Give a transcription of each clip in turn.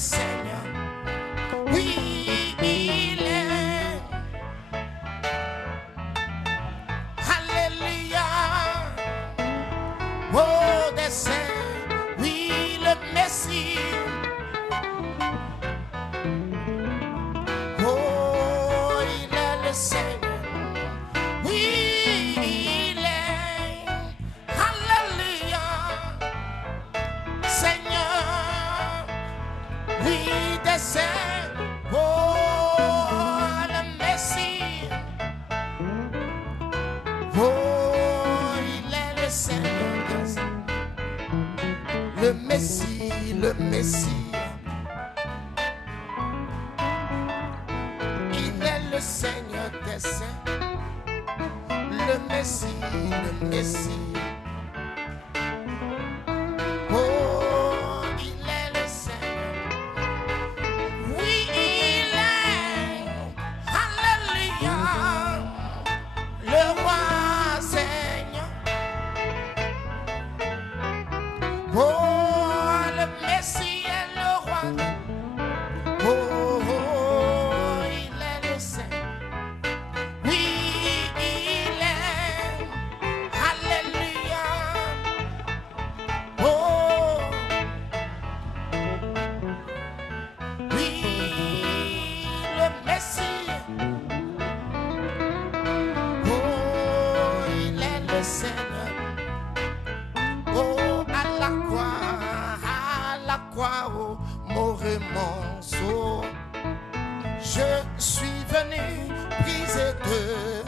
Seigneur. Oui, il est. Alléluia. Oh, des saints, oui, le Messie. Oh, il est le Seigneur. Oui, il est. Alléluia. Seigneur, oui, des saints. Oh, le Messie. Oh, il est le Seigneur. Le Messie, le Messie. Il est le Seigneur des saints. Le Messie, le Messie. Oh, il est le Seigneur. Oui, il est. Alléluia. Le roi Seigneur. Oh, le Messie est le roi. Oh, oh, il est le Saint. Oui, il est. Alléluia. Oh, oui, le Messie. Oh, il est le Seigneur. Oh, à la croix, oh, mourir mon sceau. Je suis venu briser de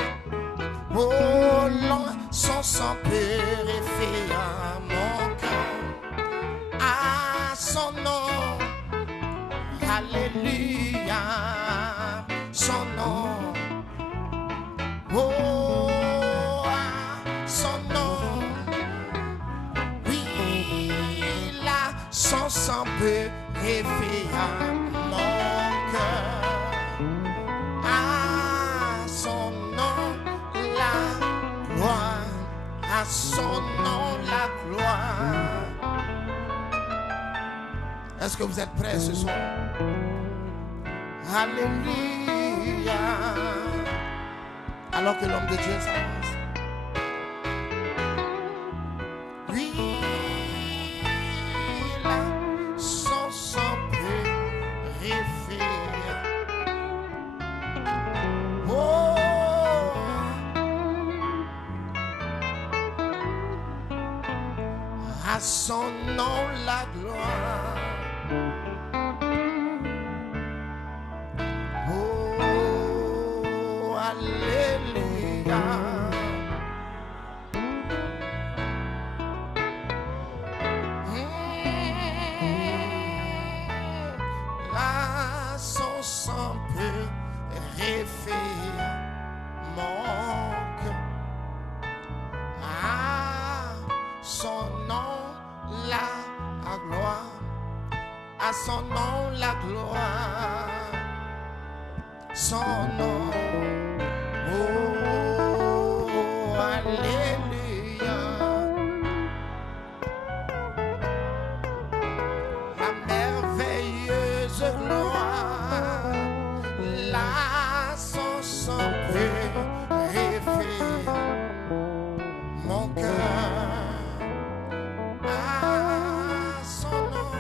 oh, long, son sang purifié à mon cœur. À son nom, alléluia, son nom. Oh, à son nom. Oui, là, son sang purifié à mon cœur. À son nom, la gloire. À son nom, la gloire. Est-ce que vous êtes prêts ce soir? Alléluia. Alors que l'homme de Dieu s'avance. Oui, là, son sang purifié. Oh, à son nom la gloire. Oh, alléluia. Là, son sang purifié mon cœur. À son nom la gloire. À son nom la gloire. Son nom. Oh, alléluia. La merveilleuse gloire. Là, son sang purifié mon cœur. À son nom.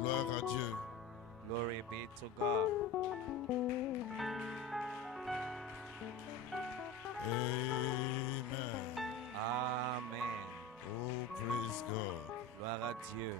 Gloire à Dieu. Glory be to God. Amen. Amen. Oh, praise God. Gloire à Dieu.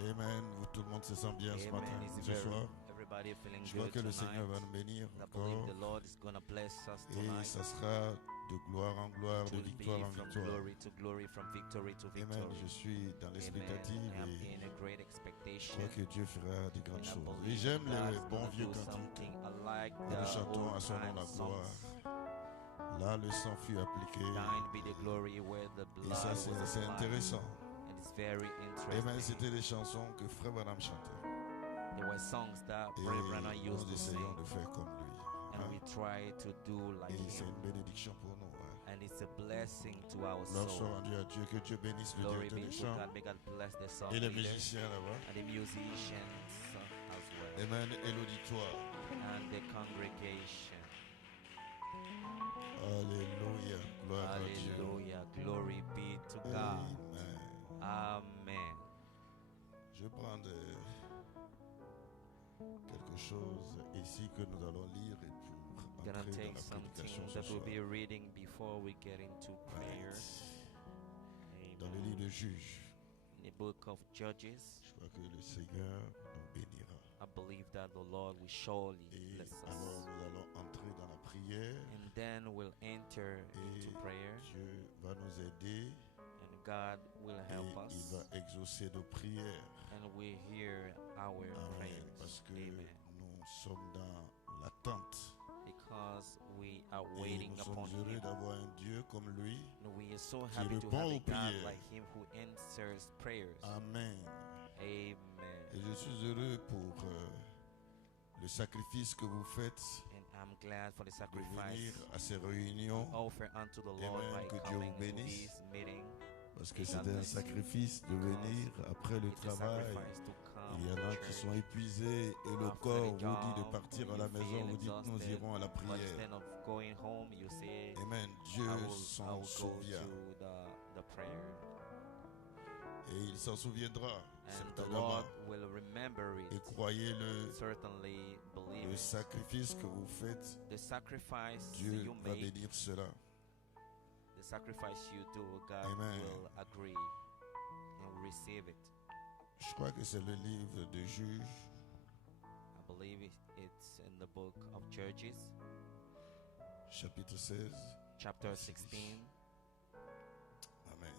Amen. Tout le monde se sent bien ce matin, Amen. ce soir. Everybody feeling Je crois good que le tonight. Seigneur va nous bénir I believe encore. the Lord is going to bless us Et tonight. ça sera de gloire en gloire, It de will be victoire en from victoire. glory to glory, from victory to Amen. victory. Je suis dans l'expectative Amen. et I'm in a great je expectation. crois que Dieu fera de grandes And I choses. Et believe j'aime that les God's bons gonna vieux do cantiques. something. I like Et nous the chantons à old son nom time la gloire. songs. Là, le sang fut appliqué. Thine be the glory where the Et blood ça, was c'est applied. intéressant. And it's very Et bien, interesting. c'était des chansons que Frère Branham chantait. There were songs that Et Brother Branham nous used to sing, essayons de faire comme lui. and Hein? we try to do like Et c'est him. une bénédiction pour nous. Hein? And it's a blessing to our Gloire soit soul. rendue à Dieu. Que Dieu bénisse le Glory directeur be des to chants God. May God bless the song et les leader musiciens là-bas. and the musicians as well, Amen. Et l'auditoire. and the congregation. Alléluia. Gloire à Dieu. Hallelujah. Glory be to God. Amen. Amen. Je vais prendre quelque chose ici que nous allons lire et pour Gonna entrer dans take la something prédication ce that we'll soir. be reading before we get into prayer. Dans le Amen. livre de Juges, In the book of Judges, je crois que le Seigneur nous bénira. I believe that the Lord will surely Et bless alors us. nous allons entrer dans la prière And then we'll enter et into prayer, Dieu va nous aider and God will et help il us, va exaucer nos prières. and we hear our Amen. prayers. Parce que Amen. nous sommes dans l'attente. Because we are Et waiting nous sommes upon heureux Him. d'avoir un Dieu comme lui. And we are so qui happy to répond have a aux God prières. like Him who answers prayers. Amen. Et Amen. je suis heureux pour le sacrifice que vous faites And I'm glad for the de sacrifice venir à ces réunions. offer unto the Lord Amen. by Que Dieu coming vous to bénisse. this meeting. Parce que God c'est un bless you. sacrifice de venir après le It's a travail. sacrifice to come Il y en to a qui church. sont épuisés et le After corps the vous dit de job, partir à you la maison. feel Vous dites nous exhausted, irons à la But prière. instead of going home, you say, Amen. Dieu I will s'en go souvient. to the prayer. Et il s'en souviendra And the certainement. Lord will remember Et it. croyez-le, Certainly believe le it. sacrifice que vous faites, The sacrifice Dieu you va make, bénir cela. the sacrifice you do, God Amen. will agree and will receive it. Je crois que c'est le livre de Juges, I believe it's in the book of Judges, chapitre 16. chapter 16. Amen.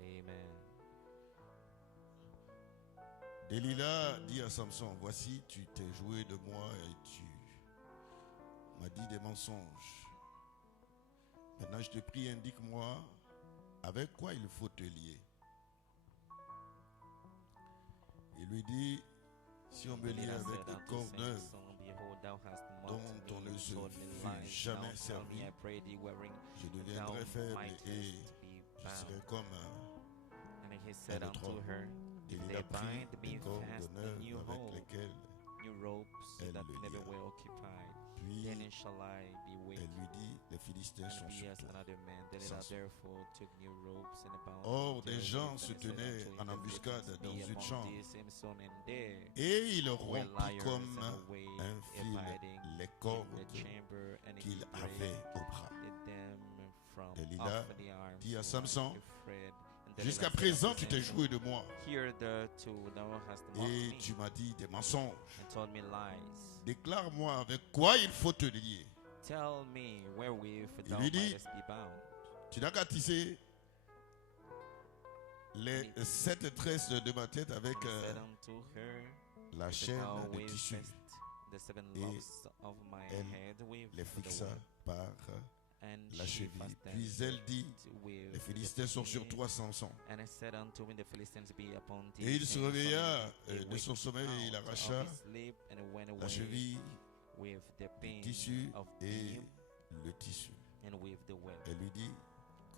Amen. Delilah dit à Samson, voici, tu t'es joué de moi et tu m'as dit des mensonges. Maintenant, je te prie, indique-moi avec quoi il faut te lier. Il lui dit, si on me lie Delilah avec said des unto cordes neuves, Samson, behold, thou hast dont mocked on me ne with se golden fut lines. jamais Now tell servi. me, I pray thee, wherein je thou deviendrai faible mightest et be je bound. serai comme And he said un unto trône. her, Et if il they a pris bind des me cordes fast in neuves new avec hold, lesquelles, new ropes elle that le never lia. were occupied, puis then shall I be weak. elle lui dit, les Philistins And sont be sur as toi. another man. Delilah Samson. therefore took new ropes and bound Or, him des therewith, gens and se said tenaient unto him, en the embuscade Philistines dans be une among chambre. thee, Samson, and there Et il were rompit liars comme and a way un fil abiding les in cordes the chamber, and he qu'il avait au bras. break them from Delilah off the arms dit à of Samson, Fred. And Delilah jusqu'à said présent, unto tu t'es Samson, joué de moi Hitherto thou hast mocked et me tu m'as dit des mensonges. and told me lies. Déclare-moi avec quoi il faut te lier. Tell me wherewith thou lui dit, mightest be bound. Tu n'as qu'à tisser les 7 tresses de ma tête avec He said unto her, la If chaîne thou de tissu. wavest the 7 Et locks of my elle head with Les the fixa word, par and la she cheville. fastened Puis elle dit, it with les the Philistins sont sur pin. toi, Samson. And I said unto him, the Philistines be upon thee. Et il se Samson, réveilla and he de son waked sommeil et il out arracha of his sleep and went la away cheville, with the le pin tissu of et him le tissu. and with the web. Elle lui dit,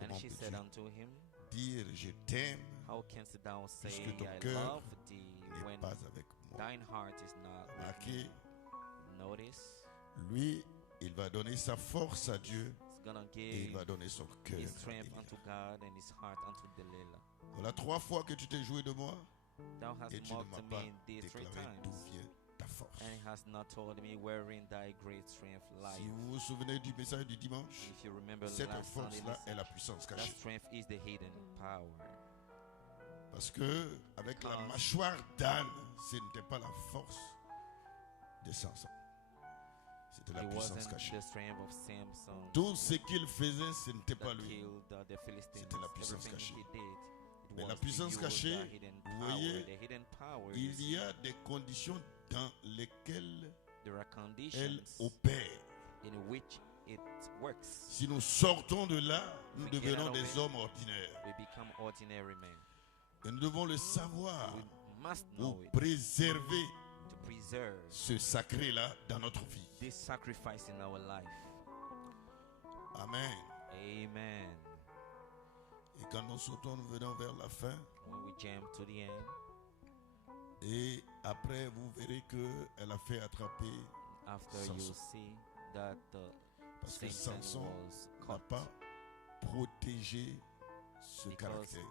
And comment she said peux-tu unto him, dire je t'aime how canst thou say, puisque ton I cœur love thee, n'est when pas avec moi? thine heart is not with Remarquez, me? Notice, lui, il va donner sa force à Dieu he's gonna et il give va donner son cœur. his à strength Delilah. unto God and his heart unto Delilah. Voilà 3 fois que tu t'es joué de moi Thou hast et tu ne mocked m'as me pas these 3 déclaré d'où times, vient ta force. and he has not told me wherein thy great strength lies. Si vous vous souvenez du message du dimanche, If you remember cette last Sunday force-là est la message, puissance that cachée. strength is the hidden power. Parce que avec la Because- mâchoire d'âne, ce n'était pas la force de Samson. C'était la It puissance wasn't cachée. the strength of Samson Tout ce qu'il faisait, ce n'était pas that lui. killed the Philistines. C'était la puissance Everything cachée. he did, it Mais was la to puissance use cachée, the hidden vous power. voyez, The hidden power, Il y a des conditions dans lesquelles there are elle conditions opère. in which it works. Si nous sortons de là, nous We get devenons out of des it. hommes ordinaires. We become ordinary men. Et nous devons le savoir We must pour know it préserver to preserve ce sacré-là dans notre vie. this sacrifice in our life. Amen. Amen. Et quand nous sautons, nous venons vers la fin. When we jump to the end, Et après, vous verrez qu'elle a fait attraper after Samson. you see that parce que Samson Samson was n'a caught pas protégé ce because caractère.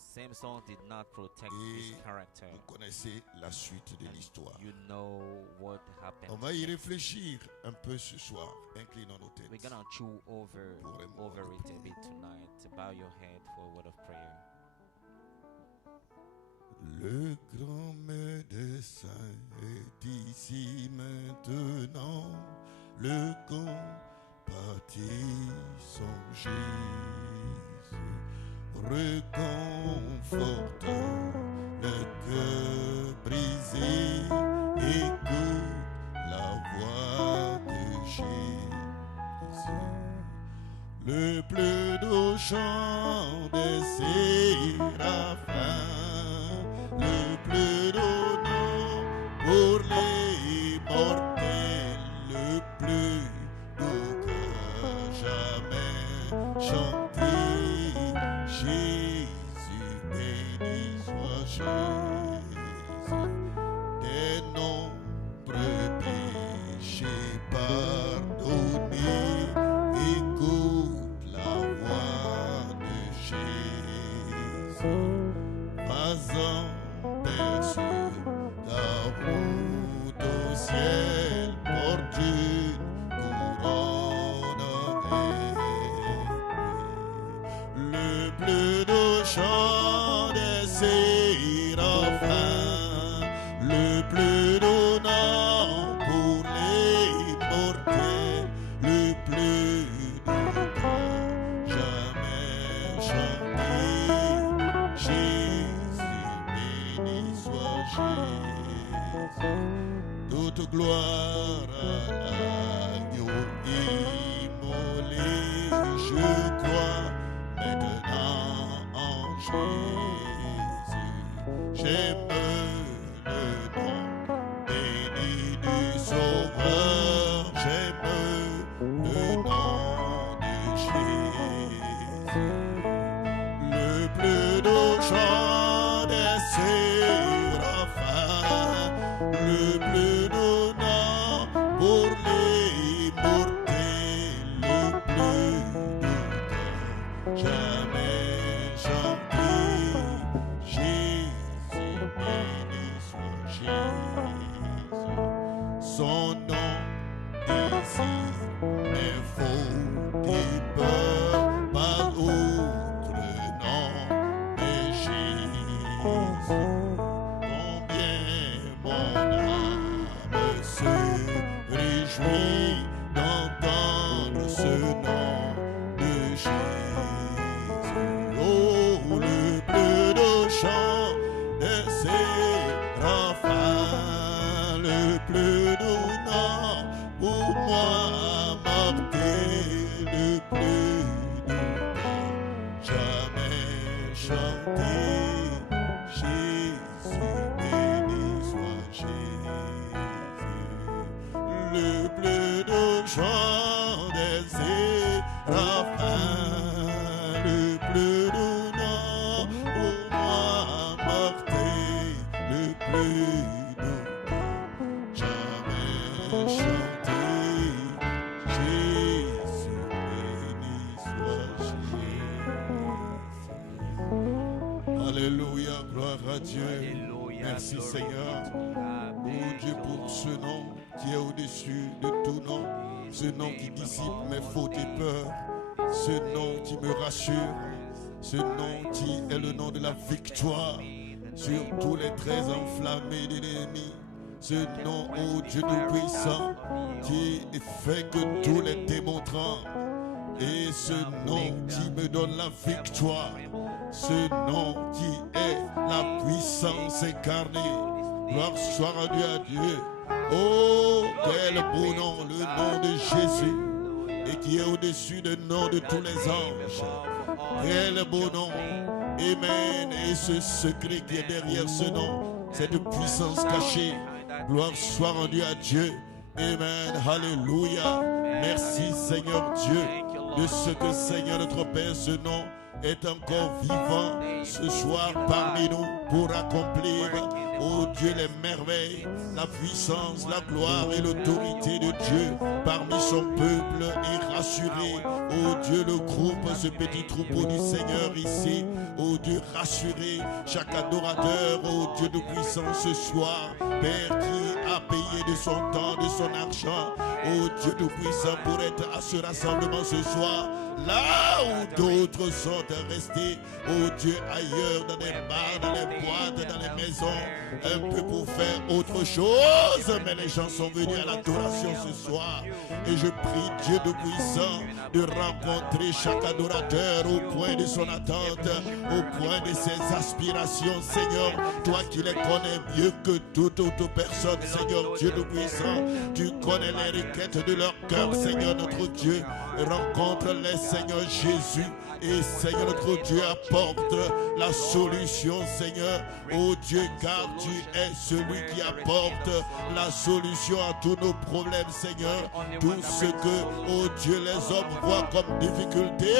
Samson did not protect his Et character. vous connaissez la suite de And l'histoire. you know what happened. On va y réfléchir un peu ce soir. Inclinons nos We're têtes. gonna chew over Pour un moment de it a prière. bit tonight. Bow your head for a word of prayer. Le grand médecin est ici maintenant. Le compatissant Jésus reconforte le cœur brisé. Écoute la voix de Jésus. Le plus doux chant des séraphins, le plus doux nom pour les mortels, le plus doux que jamais chanté. Jésus, béni soit Jésus, des nombreux péchés pardonnés. Écoute la voix de Jésus. Vas-en, berceau, ta route au ciel, porte une couronne d'épée. Le plus doux chant des séraphins, le plus doux nom pour les mortels, le plus doux que jamais chanté. Jésus, béni soit Jésus. Toute gloire à l'agneau immolé, je crois maintenant en Jésus. J'aime le nom béni du Sauveur, j'aime le nom de Jésus. Le plus doux chant des séraphins, le plus doux nom pour les mortels, le plus doux que jamais chanté. Jésus, béni soit Jésus. Son nom désire mes fautes et peurs, pas autre nom mais Jésus. Combien mon âme se réjouit d'entendre ce nom de Jésus. Oh, le plus doux chant des séraphins, le plus doux nom pour moi mortel, le plus doux que jamais chanté. Jésus, béni soit Jésus. Le plus doux chant des séraphins, le plus doux nom pour moi mortel, le plus doux que jamais chanté. Jésus, béni soit Jésus. Alléluia, gloire à Dieu. Alléluia, Merci glory Seigneur. be to God. Oh Thank Dieu, you, pour Lord. ce nom qui est au-dessus de tout nom, ce nom qui dissipe mes fautes et peurs, ce nom qui me rassure, ce nom qui est le nom de la victoire sur tous les traits enflammés de l'ennemi, ce nom, ô Dieu Tout-Puissant, qui fait que tous les démons tremblent, et ce nom qui me donne la victoire, ce nom qui est la puissance incarnée. Gloire soit rendue à Dieu. Oh, quel beau nom, le nom de Jésus. et qui est au-dessus du nom de tous les anges. Quel beau nom. Amen. Et ce secret qui est derrière ce nom, cette puissance cachée. Gloire soit rendue à Dieu. Amen. Alléluia. Merci Seigneur Dieu de ce que Seigneur notre Père, ce nom est encore vivant ce soir parmi nous pour accomplir, oh Dieu, les merveilles, la puissance, la gloire et l'autorité de Dieu parmi son peuple et rassurer, oh Dieu, le groupe, ce petit troupeau du Seigneur ici, oh Dieu, rassurer chaque adorateur, oh Dieu de puissance ce soir, Père qui a payé de son temps, de son argent, oh Dieu de puissance pour être à ce rassemblement ce soir. Là où d'autres sont restés, oh Dieu, ailleurs, dans les bars, dans les boîtes, dans les maisons, un peu pour faire autre chose. Mais les gens sont venus à l'adoration ce soir. Et je prie Dieu de puissant de rencontrer chaque adorateur au point de son attente, au point de ses aspirations. Seigneur, toi qui les connais mieux que toute autre personne, Seigneur Dieu de puissant, tu connais les requêtes de leur cœur, Seigneur notre Dieu. Rencontre-les, Seigneur Jésus. Et Seigneur notre Dieu, apporte la solution, Seigneur. Oh Dieu, car tu es celui qui apporte la solution à tous nos problèmes, Seigneur. Tout ce que, oh Dieu, les hommes voient comme difficulté,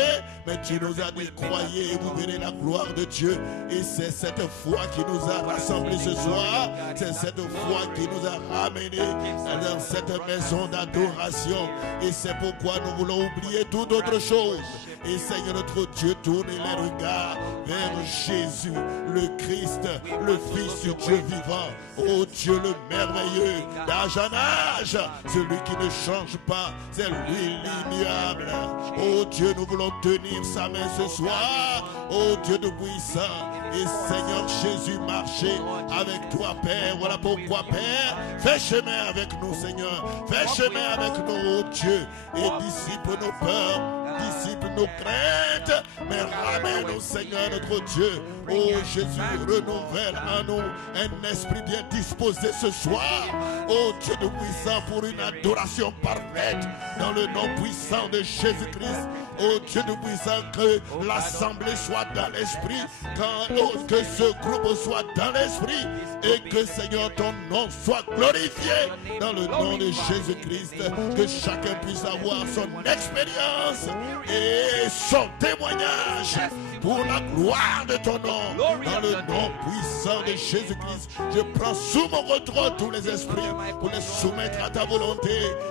mais tu nous as dit, croyez et vous verrez la gloire de Dieu. Et c'est cette foi qui nous a rassemblés ce soir. C'est cette foi qui nous a ramenés dans cette maison d'adoration. Et c'est pourquoi nous voulons oublier toute autre chose. Et Seigneur notre Dieu, tourne les regards vers Jésus, le Christ, le Fils du Dieu vivant. Oh Dieu le merveilleux, d'âge en âge, celui qui ne change pas, c'est lui l'immuable. Oh Dieu, nous voulons tenir sa main ce soir. Oh Dieu de puissant. Et Seigneur Jésus, marcher avec toi, Père. Voilà pourquoi, Père, fais chemin avec nous, Seigneur. Fais chemin avec nous, oh Dieu, et dissipe nos peurs, dissipe nos craintes, mais ramène-nous, Seigneur, notre Dieu. Oh Jésus, renouvelle en nous un esprit bien disposé ce soir. Oh Dieu de puissant, pour une adoration parfaite dans le nom puissant de Jésus-Christ. Oh Dieu de puissant, que l'assemblée soit dans l'esprit, que ce groupe soit dans l'esprit, et que Seigneur ton nom soit glorifié dans le nom de Jésus-Christ. Que chacun puisse avoir son expérience et son témoignage pour la gloire de ton nom. Dans le nom puissant de Jésus-Christ, je prends sous mon contrôle tous les esprits pour les soumettre à ta volonté.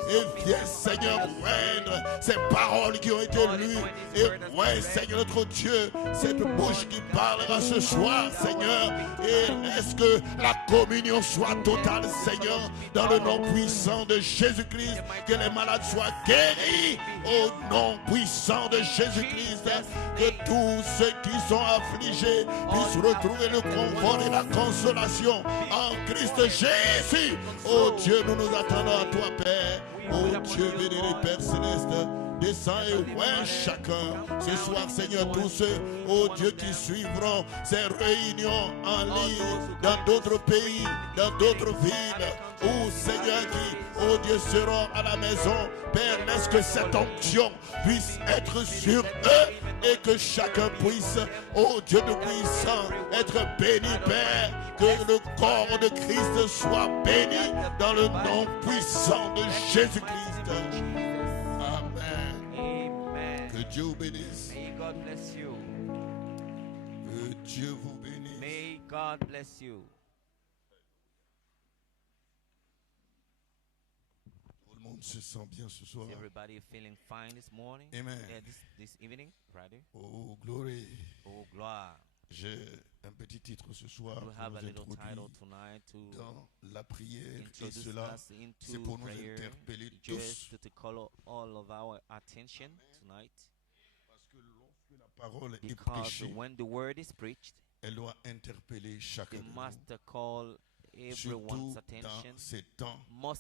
Et viens, Seigneur, moindre ces paroles qui ont été lues. Et ouais, Seigneur notre Dieu, cette bouche qui parlera ce soir, Seigneur. Et laisse que la communion soit totale, Seigneur, dans le nom puissant de Jésus-Christ. Que les malades soient guéris au nom puissant de Jésus-Christ. Que tous ceux qui sont affligés puissent retrouver le confort et la consolation en Christ Jésus. Oh Dieu, nous nous attendons à toi, Père. Oh Dieu, vénéré Père Céleste, descends et ouais chacun ce soir, Seigneur, tous ceux, oh Dieu, qui suivront ces réunions en ligne dans d'autres pays, dans d'autres villes, ou Seigneur, qui, oh Dieu, seront à la maison. Père, laisse que cette onction puisse être sur eux et que chacun puisse, oh Dieu de puissant, être béni, Père. Que le corps de Christ soit béni dans le nom puissant de Jésus-Christ. Amen. Que Dieu vous bénisse. May God bless you. Que Dieu vous bénisse. May God bless you. Tout le monde se sent bien ce soir. Is everybody feeling fine this morning? Amen. Yeah, this evening, Friday. Oh, glory. Oh, gloire. J'ai un petit titre ce soir We pour have nous a little title introduire tonight to dans la prière, et introduce cela, us c'est into pour nous prayer, interpeller just tous. to call all of our attention tonight. Parce que lorsque la parole est Because prêchée, when the word is preached, elle doit interpeller chacun it de must nous. call everyone's Surtout attention. dans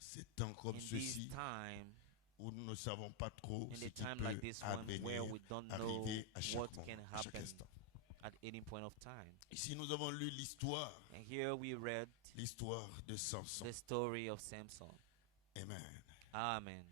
ces temps comme In this ceci, time, où nous ne savons pas trop in ce a qui time like peut this one, where advenir, we don't know arriver à chaque what moment, can à chaque happen instant. at any point of time. Ici, nous avons lu l'histoire And here we read de Samson. the story of Samson. Amen. Amen.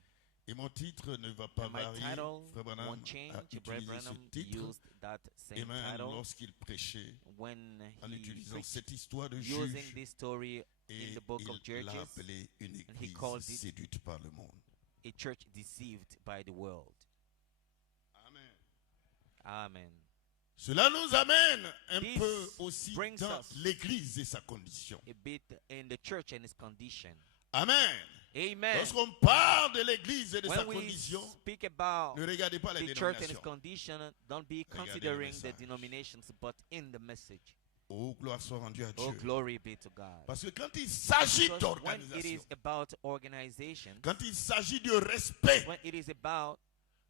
Et mon titre ne va pas And my varier. title Frère Branham won't change. a Brother utilisé ce Branham titre. used that same Amen. title Lorsqu'il prêchait when en he utilisant preached, cette histoire de using juge. this story in Et the book of il l'a Judges, appelé une he église called it séduite par le monde. a church deceived by the world. Amen. Amen. Cela nous amène un This peu aussi brings dans us l'église et sa condition. A bit in the church and its condition. Amen. Amen. Lorsqu'on parle de l'église et de sa When we condition, speak about ne regardez pas les the church and its dénominations. condition, don't be Regardez le considering the message. denominations, but in the message. Oh, gloire soit rendue à Oh, Dieu. glory be to God. Parce que quand il s'agit Because when it d'organisation, is about organization, quand il s'agit de respect when it is about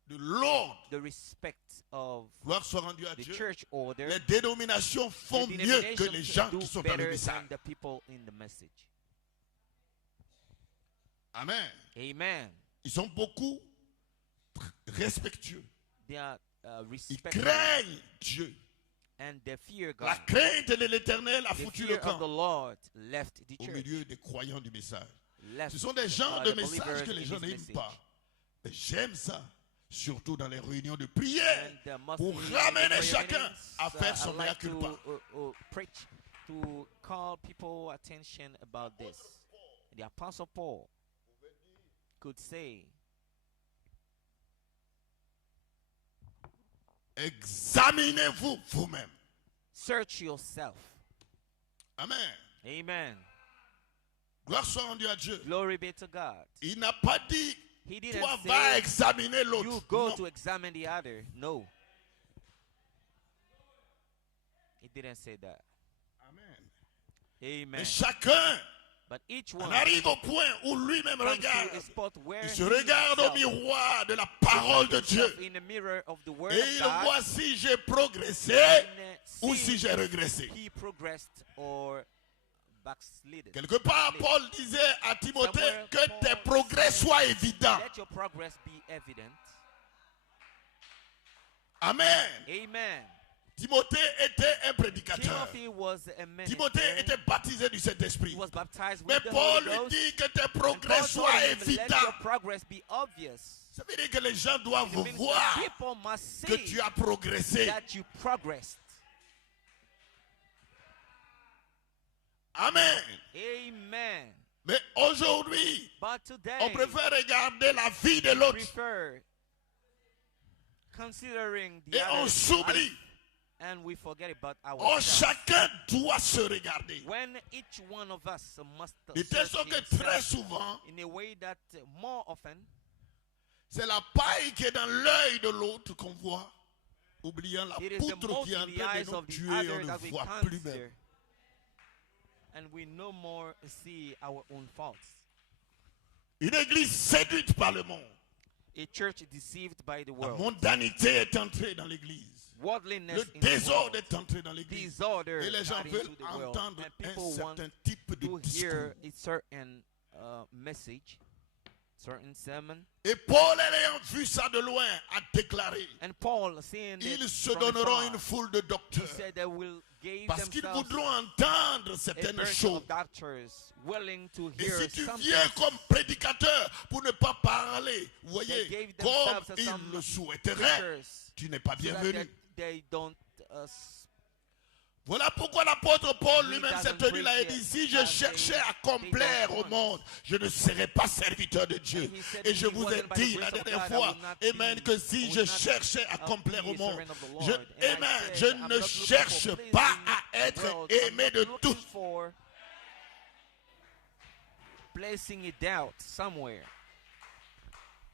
de l'ordre, the respect of gloire soit rendue à the Dieu, church order, les dénominations the font mieux que les gens denominations qui sont do dans le better message. than the people in the message. Amen. Amen. Ils sont beaucoup respectueux. They are Ils respectful craignent Dieu. and they fear La God. crainte de l'Éternel a The foutu fear le of the camp Lord left the au church. milieu des croyants du message. Left Ce sont des genres the de messages believers que les in gens his n'aiment message. pas. Mais j'aime ça, surtout dans les réunions de prière, And mostly pour in the ramener prayer chacun meetings, à faire I son mea like culpa. to preach, to call people attention about this. The Apostle Paul could say, Examinez-vous vous-même. search yourself. Amen. Amen. Gloire soit rendue à Dieu. Glory be to God. Il n'a pas dit, He didn't toi say va examiner you l'autre. go Non. to examine the other. No. He didn't say that. Amen. Amen. Mais chacun But each en one arrive au point où lui-même comes to regarde. a spot where Il se regarde au himself miroir de la parole de Dieu. in the mirror of the word Et of il God, voit si j'ai progressé and ou see si j'ai régressé. he progressed or backslidden. Quelque part, Paul disait à Timothée Somewhere que Paul tes progrès said, soient évidents. Let your progress be evident. Amen. Amen. Timothée était un prédicateur. Timothy was a minister. Timothée était baptisé du He Saint-Esprit. was baptized Mais with the Paul Holy lui Ghost. dit que tes And progrès Paul told soient him, let évidents. your progress be obvious. Ça veut dire que les gens doivent It means voir that people must que see tu as progressé. that you progressed. Amen. Amen. Mais aujourd'hui, But today, on préfère regarder la vie de we l'autre prefer considering the et on other's s'oublie. life, and we forget about Or ourselves. chacun doit se regarder. When each one of us must De telle search sorte que très himself souvent, in a way that more often c'est la paille qui est dans l'œil de l'autre qu'on voit, oubliant la it is the poutre mote qui est en in the train de eyes nous of the tuer, on other ne that we voit can't plus même. see, and we no more see our own faults. Une église séduite par le monde. A church deceived by the La world. mondanité est entrée dans l'église. Worldliness Le in the world. désordre est entré dans l'église. Disorder Et les gens got veulent into the world, entendre and un people want certain type de to discours. hear a certain message, certain sermon. Et Paul, ayant vu ça de loin, a déclaré, And Paul, seeing it ils se from donneront afar, une foule de he docteurs said they will give parce qu'ils themselves voudront entendre a certaines bunch choses. of doctors willing to Et hear si tu something. viens comme prédicateur pour ne pas parler, vous They voyez, gave comme themselves as ils some le souhaiteraient, preachers tu n'es pas so that bienvenu. they don't Voilà pourquoi l'apôtre Paul He lui-même s'est doesn't tenu là et preach dit, it si je as cherchais à they complaire don't au want. monde, je ne serais pas serviteur de Dieu. And he said Et je he vous ai wasn't by the dit la grace of dernière God, I fois, would not amen, be- que si would je not cherchais à complaire be au a monde, servant of the je, Lord. And I amen, said, je I'm ne not looking cherche for pas pleasing à the être world. I'm aimé not de looking tous. for placing it out somewhere.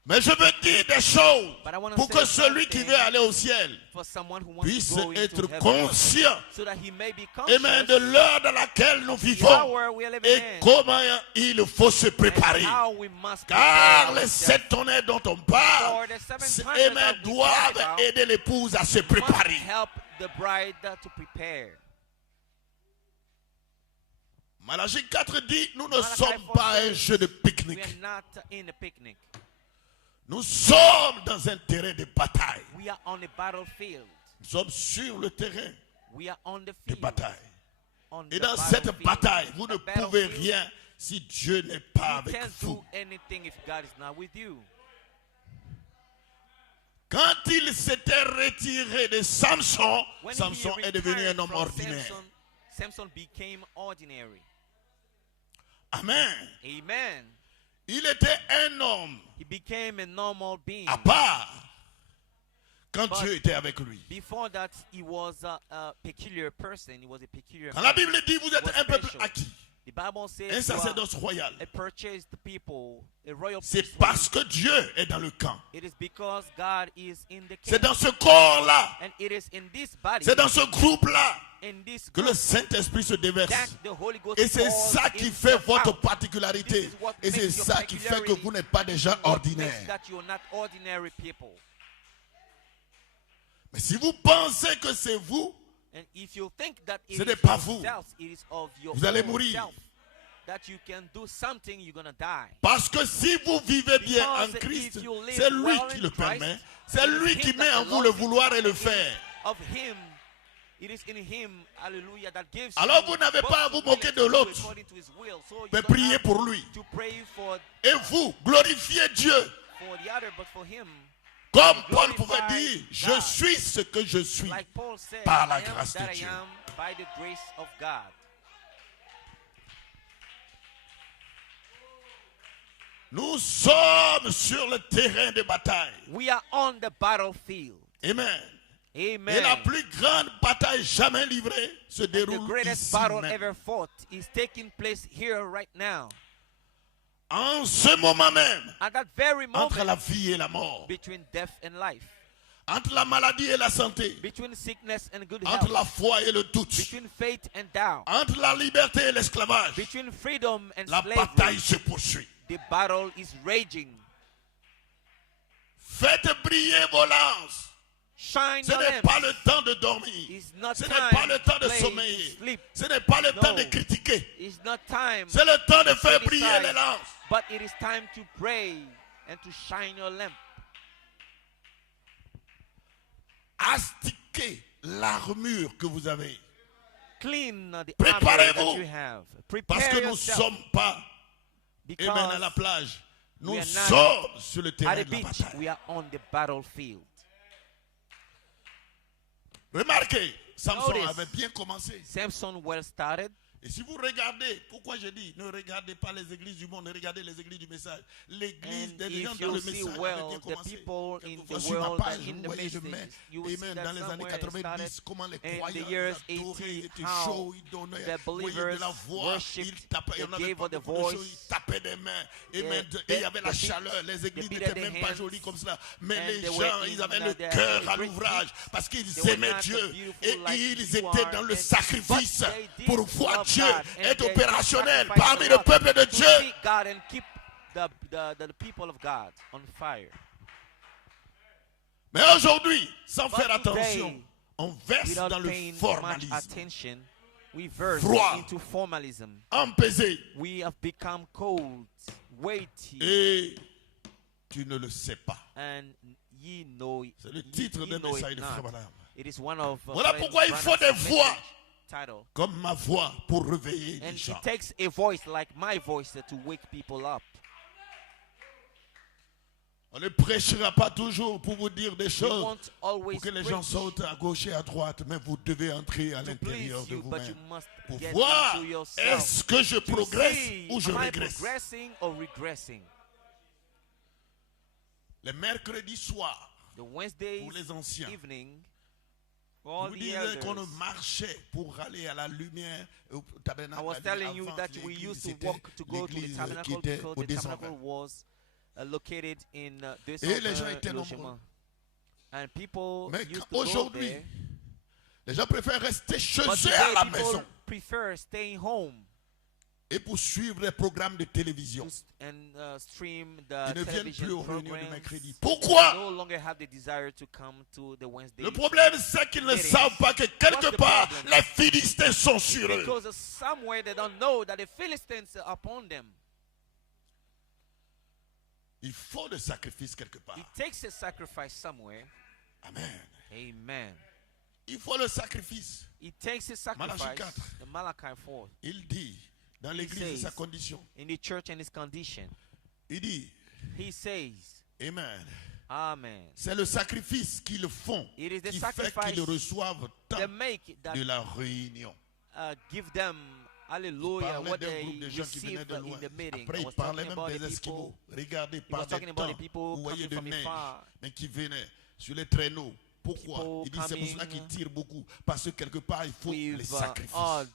Mais je veux dire des choses But I want to pour say que celui qui something veut aller au ciel for someone who wants puisse to go into être heaven, conscient, so that he may be conscious amen, de l'heure dans laquelle nous the vivons hour we are living et in, comment il faut se and préparer. how we must Car prepare les ourselves. 7 tonnerres dont on parle, For the 7 c'est- thunders amen, that we talk doivent about aider l'épouse à se must préparer. help the bride to prepare. Malachie 4 dit, nous ne Malachi sommes 4 pas un says, jeu de We pique-nique. are not in a picnic. Nous sommes dans un terrain de bataille. We are on a battlefield. Nous sommes sur le terrain We are on the de field. bataille. On Et the dans cette battlefield. bataille, vous ne The pouvez battlefield, rien si Dieu n'est pas You avec can't vous. do anything if God is not with you. il s'était retiré de Samson, When Samson he est devenu retired un homme from ordinaire. Samson became ordinary. Amen. Amen. Il était un homme He became a normal being. à part quand But Dieu était avec lui. before that, he was a peculiar person. He was a peculiar Quand la man. Bible dit vous êtes was un peuple special. acquis, The Bible un says you are sacerdoce royal, a purchased people, a royal c'est priesthood. parce que Dieu est dans le camp. It is because God is in the C'est camp. dans ce corps-là, And it is in this body, c'est dans ce groupe-là in this que group, le Saint-Esprit se that déverse. the Holy Ghost Et c'est pours ça qui fait himself votre out. particularité. This is what Et c'est makes your ça qui fait que peculiarity. vous n'êtes pas des gens What makes ordinaires. that you're not ordinary people. Mais si vous pensez que c'est vous, And if you think that it Ce is n'est pas vous. yourself, it is of your Vous allez own mourir. self, that you can do something, you're gonna die. parce que si vous vivez bien en Because Christ, if you live c'est lui well qui in le Christ, permet. C'est it is lui him qui that met en vous le allows it, vouloir et le and faire. of him, it is in him, hallelujah, that gives Alors you vous n'avez both pas à to vous will moquer and de to do l'autre. according to his will. So you Mais don't priez have pour lui. to pray for Et vous, glorifiez Dieu. the other, but for him, Comme Paul glorify pouvait dire, je God. suis ce que je suis. like Paul said, Par la I am grâce de that I Dieu. am by the grace of God. Nous sommes sur le terrain de bataille. We are on the battlefield. Amen. Amen. Et la plus grande bataille jamais livrée se The déroule greatest ici battle même. ever fought is taking place here right now. En ce moment même, At that very entre moment, la vie et la mort, between death and life, entre la maladie et la santé, between sickness and good entre health, la foi et le doute, between faith and doubt, entre la liberté et l'esclavage, between freedom and la slavery, bataille se poursuit. the battle is raging. Faites briller vos lances. Shine Ce your n'est pas lamps. le temps de dormir. It's not Ce n'est time pas le temps to de play, sommeiller. to sleep. Ce n'est pas le temps No. de critiquer. It's not time C'est le temps de to faire briller criticize, les lances. but it is time to pray and to shine your lamp. Astiquez l'armure que vous avez. Clean the armor Préparez-vous. that you have. Parce Prepare que nous ne yourself, sommes pas because amen, à la plage. Nous we are not sommes sur le at terrain the de la beach, bataille. we are on the battlefield. Remarquez, Samson Notice. avait bien commencé. Samson well started. Et si vous regardez, pourquoi je dis, ne regardez pas les églises du monde, ne regardez les églises du message. L'église And des gens if dans you le see message avaient well bien the commencé. people in Quelquefois the sur ma world page, and in vous the voyez, je mets, messages, you will see amen, that dans les années somewhere it 90, started comment les in the croyants, years ils adoraient, ils 80, étaient how chauds, ils donnaient, the vous voyez, de believers la voix, worshipped, ils tapaient, il y en they avait gave pas her the beaucoup de choses, voice. ils tapaient des mains, Yeah, amen, et il y avait la the beat- chaleur, les églises beat n'étaient of the même pas hands, jolies comme cela, mais and les they gens, were ils in, avaient they le had cœur à great l'ouvrage, heat. parce qu'ils They were aimaient not Dieu, so beautiful like et ils you étaient are, dans le and- sacrifice but they did pour voir love Dieu God, and être they opérationnel sacrificed parmi a le lot peuple de to Dieu. seek God and keep the people of God on fire. Mais aujourd'hui, sans But faire attention, today, on verse Without dans le paying much formalisme, attention, we verse Froid. into formalism. empesé, We have become cold, weighty, et tu ne le sais pas. and ye know. C'est le ye- titre ye d'un know message it de not. Frère Branham. It is one of Voilà Brother pourquoi il faut Branham's des voix. message title. Comme ma voix pour réveiller And les gens. it takes a voice like my voice to wake people up. On ne prêchera pas toujours pour vous dire des We choses, won't always pour que les gens preach sautent à gauche et à droite, mais vous devez entrer à to l'intérieur please de you, but you vous-même must pour get voir into yourself. est-ce que je To progresse see, ou je am I régresse. progressing or regressing? Les mercredis soirs, The Wednesday pour les anciens, evening, je all vous the disais qu'on elders. marchait pour aller à la lumière au tabernacle. I was la ville telling you avant, that we l'église, used to c'était walk to go to the l'église qui tabernacle était because au the tabernacle 220. was located in Et les gens étaient nombreux. Logement. And people Mais used to go aujourd'hui, there. les gens préfèrent rester chez But eux à today la people maison prefer staying home et pour suivre les programmes de télévision. and stream Ils the ne viennent television plus aux réunions du programs. mercredi. They Pourquoi? no longer have the desire to come to the Wednesday. Le problème, c'est qu'ils ne meetings. savent pas que quelque What's the part, problem? les Philistins sont sur eux. Because somewhere they don't know that the Philistines are upon them. Il faut le sacrifice quelque part. It takes a sacrifice somewhere. Amen. Amen. Il faut le sacrifice. It takes a Malachi sacrifice. 4. The Malachi 4. Il dit, dans l'église de says, sa condition, In the church and his condition. il dit, He says, Amen. Amen. C'est le sacrifice qu'ils font It is the qui fait sacrifice qu'ils reçoivent tant They make that de la réunion. give them, Il hallelujah, parlait what d'un they groupe de gens qui venaient receive de in loin. the meeting. Après, I il was parlait talking même about des the Esquimaux. people. Regardez, He par was des talking about the temps people où vous voyez coming de from neige, afar. mais qui venaient sur les traîneaux. Pourquoi? People Il dit c'est pour cela coming qu'ils tirent beaucoup. Parce que quelque part, il faut les With sacrifices. odd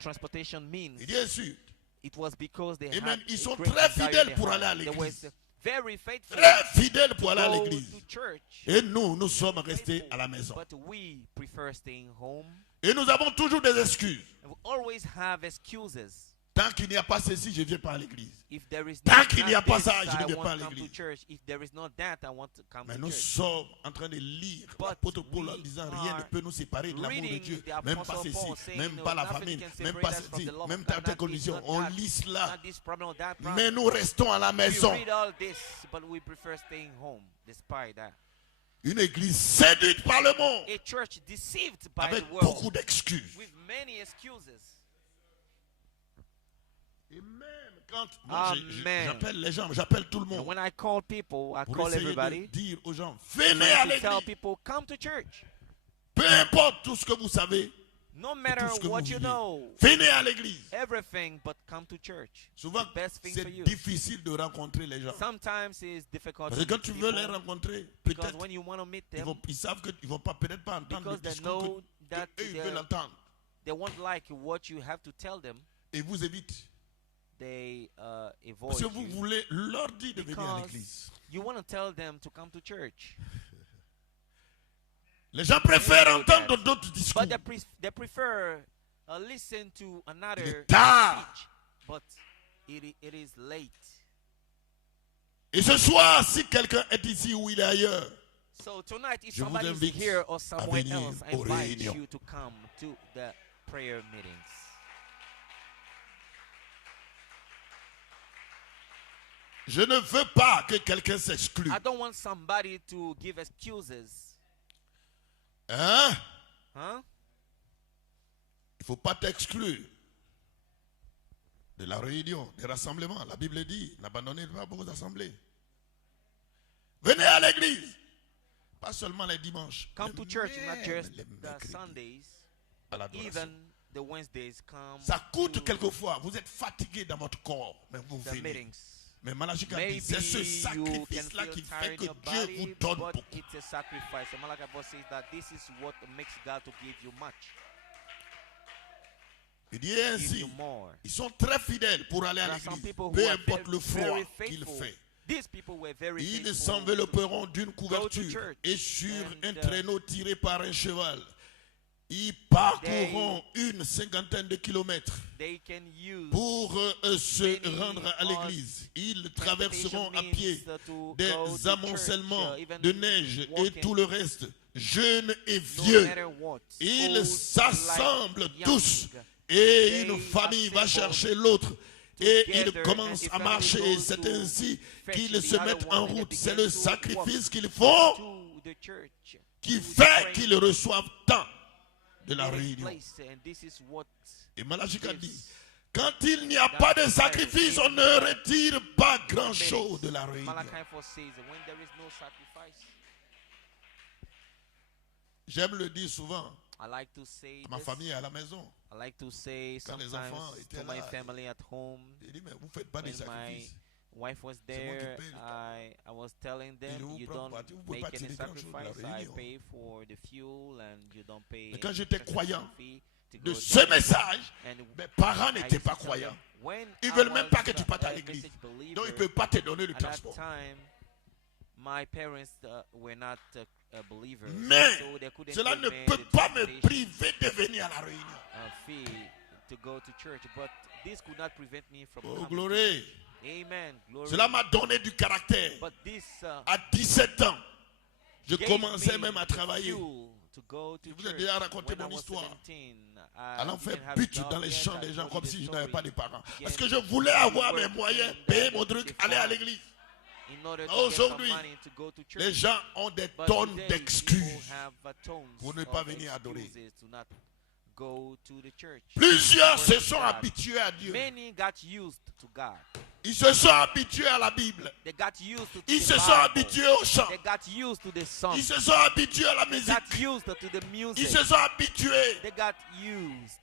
transportation means. Et bien sûr, It was because they Amen. had Ils a sont great très desire in fidèles their pour aller à heart. They were l'église. very faithful très fidèles pour aller à to go l'église. to church. Et nous sommes restés à la maison. But we prefer staying home. Et nous avons toujours des excuses. And we always have excuses. Tant qu'il n'y a pas ceci, je ne viens pas à l'église. If there is Tant not qu'il n'y a pas this, ça, je I ne viens pas à won't come to l'église. church. If there is not that, I want to come Mais to nous church. sommes en train de lire But l'apôtre Paul en we disant rien ne are peut nous séparer de l'amour de reading Dieu. the Même pas Apostle ceci, Paul saying, même no, pas la nothing famine, can même separate pas us from ceci, the love même of telle God, telle not condition. this, On not lit that, cela. not this problem or that problem. Mais nous restons à la We maison. read all this, but we prefer staying home despite that. Une église séduite par le monde. A church deceived by Avec the world beaucoup d'excuses. with many excuses. Et même quand moi, Amen. j'appelle les gens, j'appelle tout le And monde when I call people, I pour call essayer de everybody. dire aux gens, venez à Trying to tell l'église. people, come to church. Peu importe tout ce que vous savez, No matter tout ce que what vous you vivez. know, Venez à l'église. everything but come to church. Souvent, The best thing c'est for you. difficile de rencontrer les gens. Sometimes it's difficult Parce que to quand tu meet veux les people rencontrer, because peut-être when you want to meet ils, them, ils savent qu'ils ne vont pas peut-être pas entendre le because they discours know that que eux, ils veulent entendre. they won't like what you have to tell them, Et vous évitent. they avoid Parce que vous you voulez leur dire de venir à because l'église. you want to tell them to come to church. Les gens préfèrent They know entendre that. d'autres discours. But they prefer listen to Il another est tard. speech, but it is late. Et ce soir, si quelqu'un est ici ou il est ailleurs, So tonight, if Je vous somebody is invite here or à somewhere venir else, I aux invite réunions. you to come to the prayer meetings. je ne veux pas que quelqu'un s'exclue. I don't want somebody to give excuses. Hein? Huh? Il ne faut pas t'exclure de la réunion, des rassemblements. La Bible dit, n'abandonnez pas vos assemblées. Venez à l'église. Pas seulement les dimanches. Come mais to church, not même just les the mercredis Sundays, à l'adoration. even the Wednesdays. Come Ça coûte to quelquefois. Vous êtes fatigué dans votre corps, mais vous the venez. meetings. Mais Malachi a dit, Maybe c'est ce you sacrifice-là can qui feel fait tired que in your Dieu vous body, donne but beaucoup. it's a sacrifice. And Malachi says that this is what makes God to give you much, Il dit give ainsi, you more. ils sont très fidèles pour aller à There are some l'église, people who peu are importe le froid very qu'il faithful. fait. These people were very Ils faithful. s'envelopperont d'une to couverture church et sur and, un traîneau tiré par un cheval. Ils parcourront une cinquantaine de kilomètres They can use pour se many rendre à odd l'église. Ils traverseront à transportation pied means to des go to amoncellements church, even de neige et walking, tout le reste, jeunes et no vieux. matter what. Ils Old, s'assemblent like, tous young. et They une famille va assemble chercher l'autre. Et ils together, commencent and à if marcher. family goes C'est to ainsi fetch qu'ils the se other mettent one en and they route. C'est begin le to sacrifice walk qu'ils font to the church, qui to the fait prayer qu'ils reçoivent tant de la meeting réunion. place, and this is what Et Malachi a dit, gives quand il n'y a pas de sacrifice, on ne retire pas grand-chose de la réunion. Malachi 4 says that when there is no sacrifice. J'aime le dire souvent I like to say à ma this. famille à la maison. I like to say Quand les sometimes enfants étaient to my là, family at home. Il dit, mais vous ne faites pas de When my sacrifice. wife was C'est moi qui there, paye le I was telling je them, vous you prends don't parti, vous pouvez make pas any tirer grand-chose de la sacrifice. I réunion. pay for the fuel and you don't pay Mais quand any j'étais transaction croyant fee to de go ce to- message, And mes parents I n'étaient used pas to tell croyants. them, when Ils I veulent même was pas que tu partes à a l'église. message Donc ils believer, ne peuvent pas te donner le at that transport. time, my parents were not believers, Mais so they couldn't cela ne pay peut the pas me transportation priver de venir à la réunion. fee to go to church. But this could not prevent me from Oh, coming. gloire. Amen. Glory. Cela m'a donné du caractère. But this À 17 ans, je gave commençais me même à the travailler. fuel to go to Je vous ai church. déjà raconté When I mon was histoire. 17, Allant I faire didn't have but job dans les yet. champs I des gens told comme you si the je n'avais pas story. de parents. Again, Parce que je voulais avoir mes work moyens, and payer mon truc, before, aller à l'église. in order to Aujourd'hui, get some money to go to church. Les gens ont des But tonnes today, d'excuses. people have, tons pour ne pas of venir adorer. excuses to not go to the church. Plusieurs se Worship sont God. habitués à Dieu. Many got used to God. Ils se sont habitués à la Bible. They got used to Ils the se sont Bible. habitués au chant. They got used to the song. Ils se sont habitués à la They musique. got used to the Ils music. se sont habitués. They got used.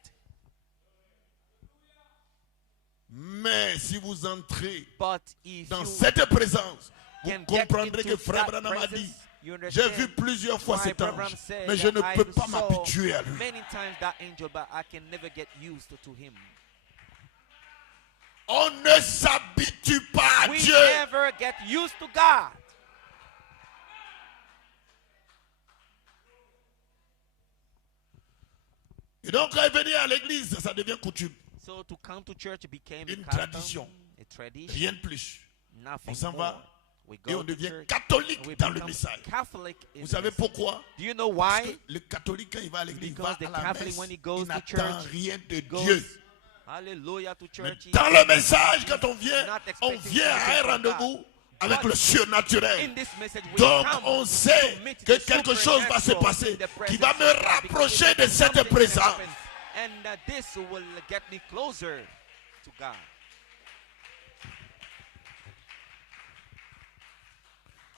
Mais si vous entrez But if dans you cette présence, vous can get comprendrez que into Frère that Branham a dit, presence, you j'ai understand vu plusieurs fois why cet Branham ange, said mais je ne that peux I pas saw m'habituer à lui. many times that angel, but I can never get used to him. On ne s'habitue pas à We Dieu. never get used to God. Et donc, revenir à l'église, ça devient coutume. So to come to church became Une a custom, tradition. a tradition, Rien de plus. nothing On s'en more. va We et go on to devient church, catholique and we dans le become message. Catholic in Vous the savez message. pourquoi? Do you know Parce why? que le catholique, quand il va à l'église, il Because va the à la Catholic, messe, when he goes il to n'attend church, rien de goes, Dieu. hallelujah, to Mais church. dans le message, quand on vient not à expecting un anything from rendez-vous avec But le surnaturel. in this message, we Donc come on sait to meet que the quelque chose va se supernatural passer in the qui presence va me of God, because rapprocher de cette something can présence. happen, and this will get me closer to God.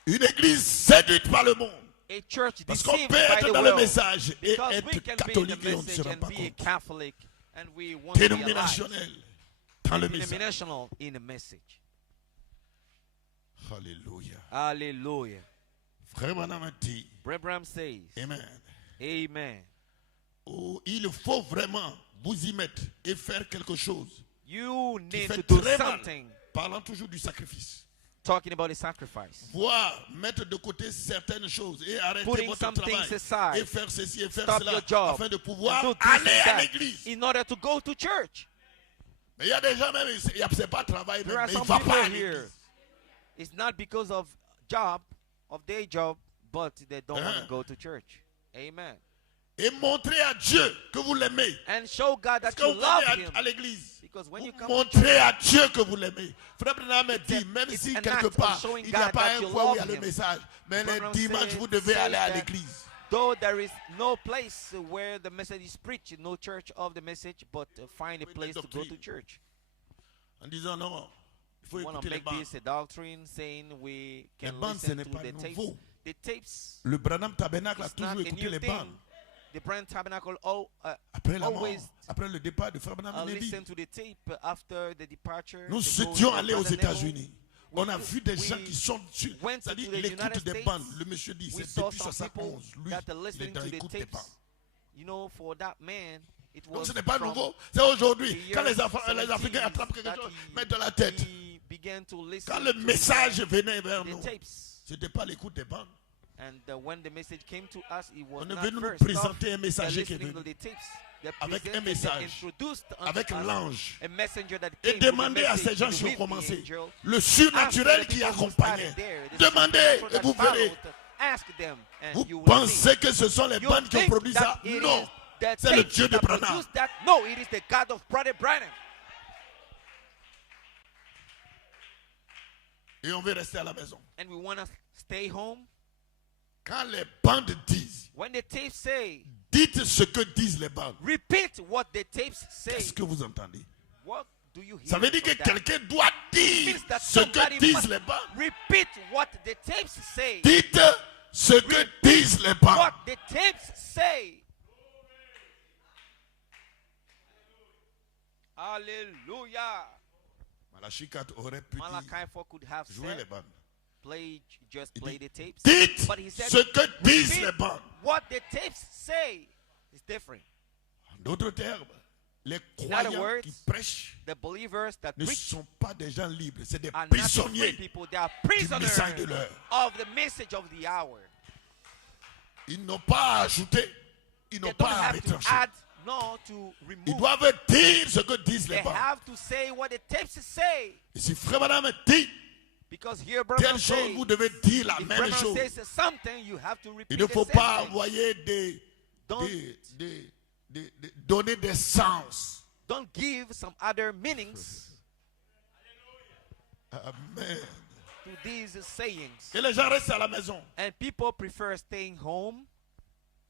Une église séduite par le monde. A church Parce qu'on deceived peut by être the dans le world, message et because we être can be in the catholique et on ne se message rend and pas be a compte. Catholic, and we want to be alive. Dénominationnel dans le message. Denominational in the message. Alléluia. Hallelujah. Frère Branham a dit, Branham says, Amen. Amen. Oh, il faut vraiment vous y mettre et faire quelque chose You qui need fait to do très mal. something. Parlant toujours du sacrifice. Talking about a sacrifice. Voir, mettre de côté certaines choses et arrêter Putting votre some travail things aside. et faire ceci et faire Stop cela your job. afin de pouvoir And do this aller and à that l'église. in order to go to church. Mais il y a des gens même, c'est pas travail, There are mais il ne some va people pas à here. l'église. It's not because of job, of their job, but they don't want to Uh-huh. go to church. Amen. Et montrer à Dieu que vous l'aimez. And show God Parce that que you vous love venez Him. à l'église. Because when Vous you come to montrez à Dieu que vous l'aimez. Frère Branham dit, même it's si an quelque act of part, showing il n'y a God pas that un you point où il y a love le him. message, mais le Branham dimanche, said- vous devez says aller à that l'église. though there is no place where the message is preached, no church of the message, but find a Oui, place to go to doctrine. church. En disant non, il faut We want écouter to les make bandes. this a doctrine, saying we Les can bandes, ce listen n'est to pas the tapes. nouveau. The tapes, Le Branham Tabernacle a it's not toujours a écouté new les thing. bandes. The Branham Tabernacle Après la mort, always après le départ de Frère Branham Neville, listen to the tape after the departure. nous they go étions to allés aux Brother Neville. États-Unis. On a vu des we gens qui sont sur, went c'est-à-dire to the il écoute United des States. bandes. Le monsieur dit, We c'est saw depuis some people 71. Lui, that are il est listening dans to the l'écoute des tapes. bandes. You know, for that man, it Donc was ce n'est pas from nouveau, c'est aujourd'hui. the Quand year les Africains 70s attrapent quelque that chose, mettent dans la tête. he began to listen Quand le to message venait vers the nous, tapes. ce n'était pas l'écoute des bandes. And when the message came to us, it was On est not venu nous first off présenter un the messager qui est listening to venu the tapes. They avec un presented, they message, introduced unto avec us l'ange. a messenger that Et came with a demandez à ces message gens qui ont with the commencé angel. le Ask surnaturel the qui people who accompagnait. started there, the Demandez supernatural et that vous verrez. followed. Ask them and Vous you will see. pensez que ce sont les You bandes qui ont think produit that ça? it Non. is the C'est le tapes Dieu de that Branham. produced that? No, it is the God of Brother Branham. Et on veut rester à la maison. And we want to stay home. Quand les bandes disent, When the tapes say, dites ce que disent les bandes. repeat what the tapes say. Qu'est-ce que vous entendez? What do you hear? Ça veut dire que from that? quelqu'un doit dire Means that ce que somebody disent must les bandes. repeat what the tapes say. Dites ce que disent les bandes. What the tapes say. Hallelujah. Malachi 4 aurait pu dire, Malachi 4 could have jouez les said, bandes. just Il play dit, the tapes. dites But he said, ce que disent repeat les bandes. what the tapes say. It's different. En d'autres termes, les other croyants words, qui prêchent The believers that ne preach sont pas des gens libres, c'est des are not the free prisonniers people. They are du prisoners message de l'heure. of the message of the hour. Ils n'ont pas à ajouter, ils They n'ont don't pas à have to retrancher. add, nor to Ils remove. doivent dire ce que disent They les bandes. have to say what the tapes say. Et si Frère Madame dit Because here, telle Branham chose, says, vous devez dire la if même Branham chose. says something, you have to repeat Il ne the faut same pas thing. envoyer Don't- donner des sens. Don't give some other meanings Amen. to these sayings. Et les gens restent à la maison, And people prefer staying home,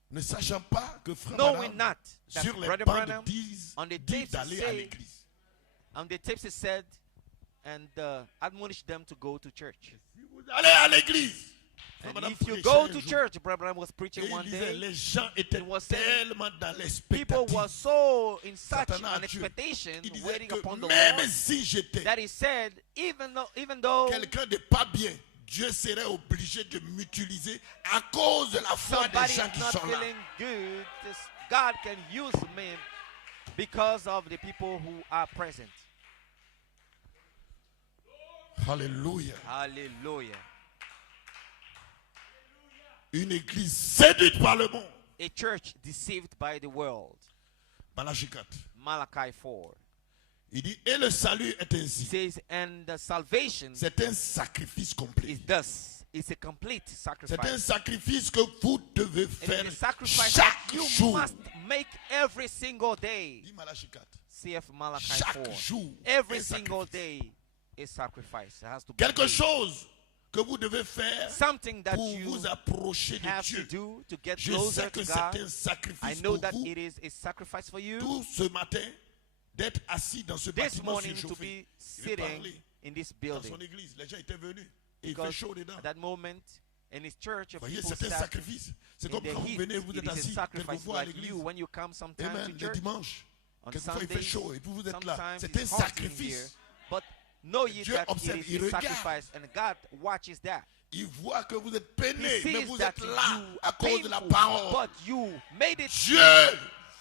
ne sachant pas que Frère knowing Branham, not that sur les Brother bandes Branham disent on the dit tapes d'aller à say, l'église. on the tapes it said, and admonish them to go to church. Si vous allez à l'église, And Madame if you prêchait go un to jour, church, Brother Branham was et preaching il one disait, day. les gens étaient It was saying, tellement dans People l'expectative. were so in such S'attendant à an Dieu. expectation, Il disait waiting que upon the même Lord, si j'étais that he said, even though quelqu'un de pas bien, Dieu serait obligé de m'utiliser à cause de la foi des somebody gens is qui not sont là. feeling good, God can use me because of the people who are present. Alléluia. Hallelujah. Une église séduite par le monde. A church deceived by the world. Malachie 4. Malachi 4. Il dit, et le salut est He ainsi. says, and the salvation C'est un sacrifice complet. is thus. It's a complete C'est un sacrifice. sacrifice que vous devez It faire is a sacrifice chaque that you jour. must make every single day. Dis Malachie 4. CF Malachi Chaque 4. jour. Every un single sacrifice. day is sacrifice. It has to be Quelque made. chose que vous devez faire Something that pour you vous approcher de have to Dieu. do to get Je closer sais que to c'est God. un I sacrifice know pour that vous. it is a sacrifice for you Tout ce matin, d'être assis dans ce this bâtiment morning to surchauffé. be Il veut sitting parler in this dans building. son église. Les gens étaient venus. Et il fait Because chaud dedans. at that moment in his church, Vous voyez, people c'est un sat sacrifice. C'est in comme the quand vous heat. venez, vous It êtes is a assis sacrifice quelquefois à like l'église. you when you come sometimes Amen. to Le church. dimanche. On Quelquefois il fait Sundays, chaud et puis vous êtes là. sometimes C'est it's un hot in here. sacrifice. But know ye Dieu that observe, it il is a regarde. sacrifice, and God watches that. Il voit que vous êtes He peiné, mais sees vous that êtes là you à are cause de la painful, parole. but you made it Dieu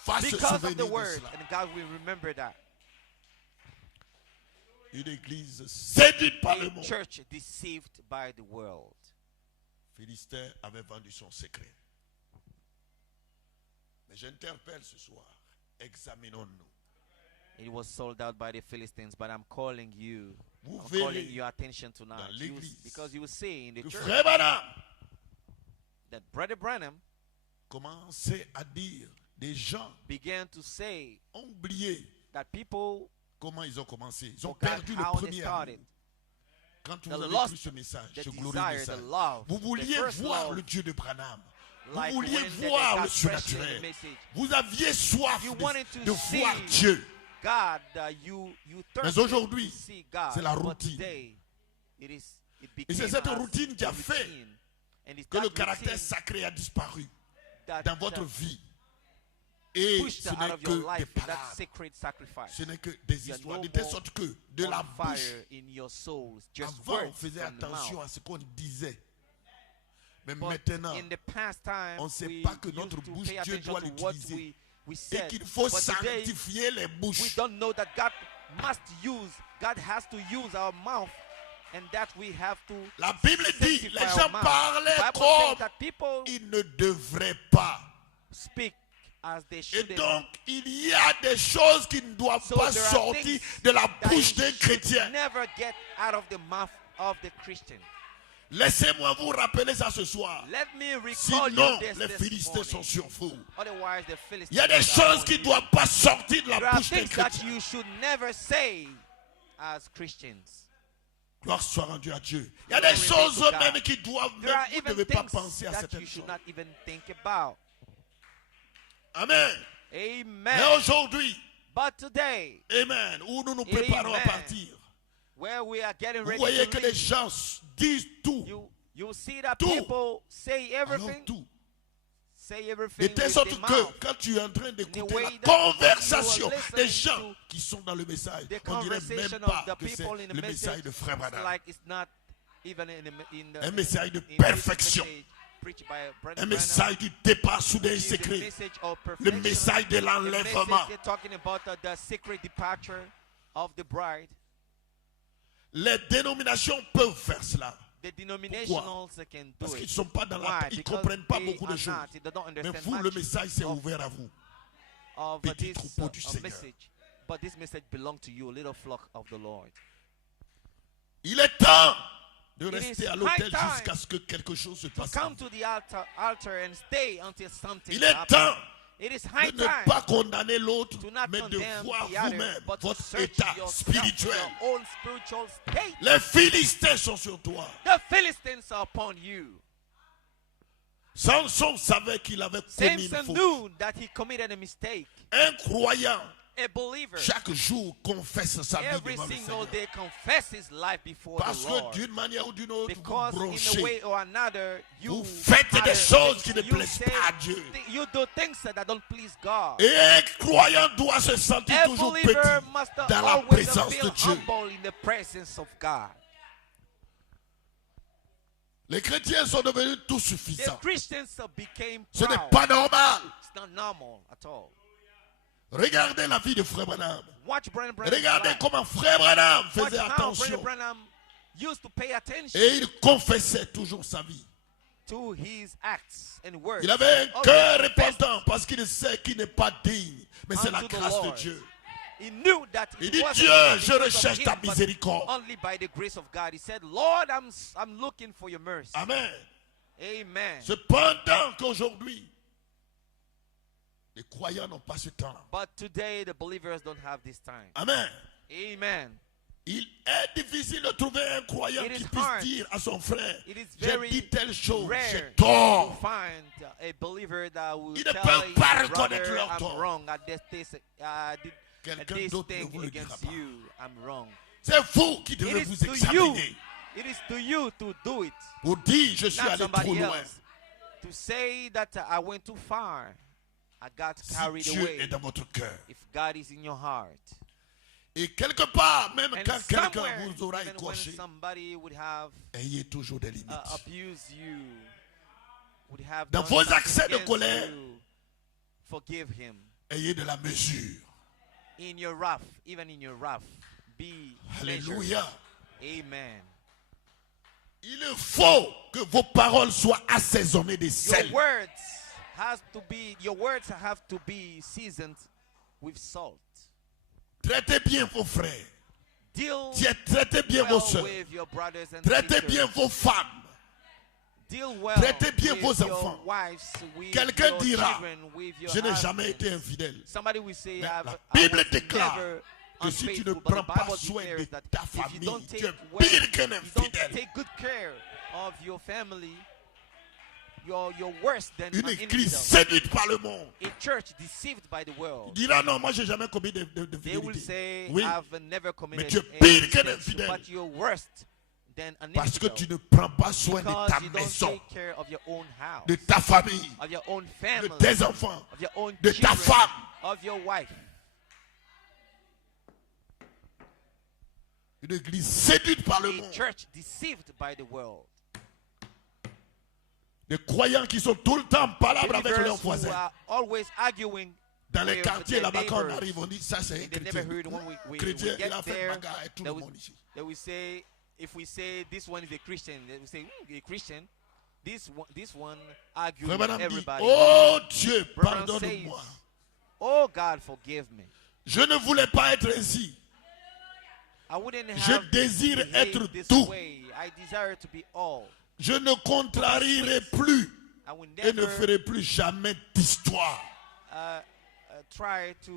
va se because of souvenir the de word, cela. and God will remember that. Une église séduite par le A monde. church deceived by the world. Philistin avait vendu son secret. Mais j'interpelle ce soir. Examinons-nous. It was sold out by the Philistines, but I'm calling you. Vous I'm calling verrez your attention tonight. dans l'église Because you will see in the que church Frère Branham that Brother Branham commençait à dire, des gens began to say ont oublié that people comment ils ont commencé. Ils ont forgot perdu le how they premier started. amour. Quand The vous avez lost, cru ce message, the ce glorieux desire, message, the love, vous the vouliez first voir love, le Dieu de Branham. like Vous vouliez when they voir got le fresh in the surnaturel. message. Vous aviez soif You wanted to de see voir Dieu. God, you Mais thirsted aujourd'hui, to see God. c'est la But routine. today, it Et became c'est cette as routine qui a a fait routine. And it's que le that caractère routine sacré a disparu that dans votre vie. Et pushed ce out n'est of your que des life that palabres. sacred sacrifice. Ce n'est que des You're histoires. no De telle more sorte que de on la bouche, fire in your souls, just avant on words faisait from the attention mouth. à ce qu'on disait. Mais But maintenant, in the past time, on ne sait we pas que used notre to bouche, pay Dieu attention doit to what l'utiliser. we et said. qu'il faut But today, sanctifier les we bouches. don't know that God must use, God has to use our mouth, and that we have to La Bible dit, sanctify les our gens mouth. parlaient The Bible says comme that people ils ne devraient pas. speak as they Et shouldn't. donc, il y a des choses qui ne doivent So pas there are sortir things de la that bouche d'un should chrétien. never get out of the mouth of the Christian. Laissez-moi vous rappeler ça ce soir. Let me recall Sinon, you this, les this Philistins sont morning. sur vous. Otherwise, the Il Philistines y a des are choses on qui ne you. doivent pas sortir de la There are bouche d'un things that chrétien. you should never say as Christians. Gloire soit rendue à Dieu. Il y a Glory des be choses to God. même qui doivent, There are vous ne even devez pas things penser à that certaines you should choses. not even think about. Amen. Amen. Mais aujourd'hui, But today, amen, où nous nous préparons à Amen. partir, where we are getting vous ready voyez to que les leave, gens disent tout. you see that Tout. people say Alors everything, tout. say De everything telle with sorte their que mouth. quand tu es en train d'écouter way la that conversation you are des listening gens to qui sont dans le message, The on dirait conversation même of pas the que c'est people in the le message, message de Frère it's Branham. like it's not even in the Un message de in this perfection. message preached by Brother Un Branham. message du départ soudain et It is the secret. message of Le perfection. message de The l'enlèvement. message they're talking about the secret departure of the bride. Les dénominations peuvent faire cela. The denominationals can do Parce qu'ils ne it. sont pas dans la Why? ils ne Because comprennent pas they beaucoup de are choses. not, they don't Mais understand vous, le much message s'est of- ouvert à vous. of Petit this troupeau du Seigneur. message. But this message belongs to you, little flock of the Lord. Il est temps de It rester is à l'autel high time jusqu'à ce que quelque chose se To passe. come to the altar and stay until something Il est happens. temps It is de high ne time pas condamner l'autre, to not mais de condemn voir the other, vous-même but to votre search état yourself, spirituel. your own spiritual state. Les Philistins sont sur toi. The Philistines are upon you. Samson savait qu'il avait commis une Samson faute. knew that he committed a mistake. Un croyant A believer chaque jour confesse sa vie every devant le single Seigneur. day confess his life before Parce the que Lord. d'une manière ou d'une autre, vous Because in a branchez. way or another, you Vous faites des choses qui ne you plaisent say pas à Dieu. You do things that don't please God. Et un croyant doit se sentir A toujours believer petit must dans la always présence de feel Dieu. humble in the presence of God. Les chrétiens sont devenus tout The suffisants. Christians became Ce n'est proud. pas normal. It's not normal at all. Regardez la vie de Frère Branham. Watch Brother Branham's Regardez life. comment Frère Branham Watch faisait how Brother attention. Branham used to pay attention Et il confessait toujours sa vie. to his acts and words. Il avait un Always cœur confessed repentant parce qu'il sait qu'il n'est pas digne. Mais c'est la unto the grâce de Lord. Dieu. He knew that Il it dit, wasn't Dieu, because je of recherche him, ta but miséricorde. only by the grace of God. He said, Lord, I'm looking for your mercy. Amen. Amen. Cependant qu'aujourd'hui, les croyants n'ont pas ce temps. But today the believers don't have this time. Amen. Amen. Il est difficile de trouver un croyant It qui is puisse hard. dire à son frère, It is j'ai very dit telle chose, j'ai rare to tort. find a believer that will Ils ne tell peuvent pas his reconnaître brother, leur I'm tort. wrong at Quelqu'un this d'autre ne thing vous le dira against pas. you. I'm wrong. C'est vous qui It devez is vous to you. examiner It is to you to do it, pour dire, je suis not allé trop somebody loin. else. To say that I went too far, I got Si carried Dieu away. est dans votre cœur. If God is in your heart, Et quelque part, même and quand quelqu'un somewhere, vous aura even when écorché, somebody would have ayez toujours des limites. abused you, would have Dans done vos something accès de against colère, you, forgive him. Ayez de la mesure. In your wrath, even in your wrath, be measured. Alléluia. Amen. Il faut que vos paroles soient assaisonnées de Your sel. words have to be seasoned with salt. Traitez bien vos frères. Deal Traitez bien vos well soeurs. with your brothers and Traitez sisters. bien vos femmes. Deal well Traitez bien with vos your enfants. wives, with Quelqu'un your dira, children, with your je n'ai jamais husbands. été infidèle. Somebody will say, Mais I la was Bible déclare never que si tu ne unfaithful, but the prends pas Bible soin de declares that ta if you famille, don't tu take es well, pire qu'un you don't infidèle. take good care of your family, you're worse than Une an église infidel. séduite par le monde. A church deceived by the world. Il dira non, moi j'ai jamais commis de They will fidélité. say, Oui, I've never committed tu es a pire qu'un mistake, infidèle. but you're worse than an parce que infidel tu ne prends pas soin de because ta you don't maison, take care of your own house, de ta famille, of your own de family, tes enfants, of your own de ta children, femme. of your wife. Une église séduite par le A monde. church deceived by the world. Des croyants qui sont tout le temps en palabre avec Believers leurs who voisins. are always arguing Dans les with quartiers their là-bas, quand on neighbors. arrive, on dit ça c'est un In the chrétien. neighborhood, when we Chrétien, il get a fait there, bagarre avec tout le monde ici. they will say, if we say this one is a Christian, they will say, a Christian. This one argues Frère with Branham dit, everybody. oh Dieu, Branham pardonne-moi. says, oh God, forgive me. Je ne voulais pas être ainsi. I wouldn't Je have désire behaved être this tout. way. I desire to be all. Je ne contrarierai plus I will et ne never ferai plus jamais d'histoire. try to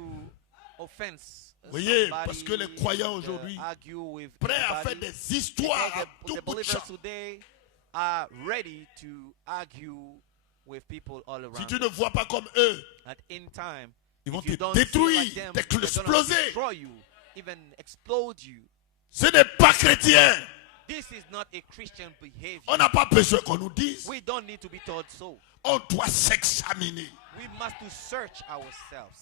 offense Voyez, somebody, parce que les croyants aujourd'hui, argue with prêts à faire anybody. des histoires à Because tout the bout de believers champ. today are ready to argue with people all around. Si tu ne vois pas comme eux, At any time, ils vont if you te don't see détruire, like them, they're gonna t'exploser. destroy you, even explode you. Ce n'est pas chrétien. This is not a Christian behavior. On n'a pas besoin qu'on nous dise. We don't need to be told so. On doit s'examiner. We must to search ourselves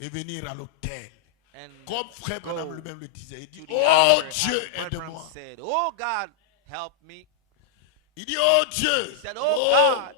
Et venir à l'autel. and Comme frère go Branham lui-même le disait. Il dit, to the oh altar, Dieu, as Branham aide-moi. said, oh God, help me. Il dit, oh Dieu. He said, Oh, oh God,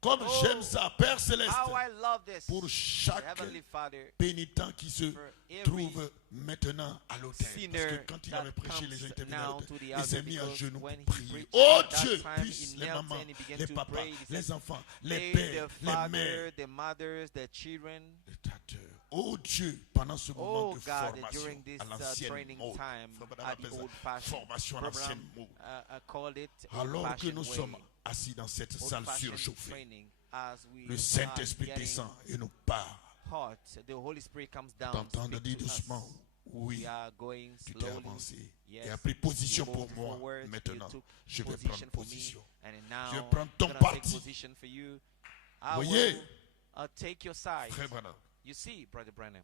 comme oh, j'aime ça, Père Céleste. how I love this. Pour chaque Heavenly Father, pénitent qui se for every trouve maintenant à l'autel. Parce sinner que quand il that avait prêché, les gens comes étaient venus à now l'autel. to the Il altar, s'est mis à because genoux when pour he prier. preached, Oh at that Dieu, time, puisse he les knelt mamans, and he began les to papas, pray. He les said, enfants, les May pères, the les father, mères, the mothers, the children, les tateurs. Oh Dieu, pendant ce moment oh de God, formation during this à l'ancienne training mode, time Frère Branham at appelle the ça old fashioned formation à l'ancienne program, mode. called it Alors que old-fashioned nous way, sommes assis dans cette salle old-fashioned surchauffée, training, as we le are Saint-Esprit getting descend et nous parle. hot, the Holy Spirit comes down. T'entendre speak dire to us. doucement, oui, We are going tu t'es slowly. avancé Yes, et as pris position you pour moved moi. forward, you Maintenant, took je vais position prendre for me, position. and now Je vais prendre ton I'm gonna take parti. position for you. I Voyez, will take your side. Frère Branham. You see, Brother Branham.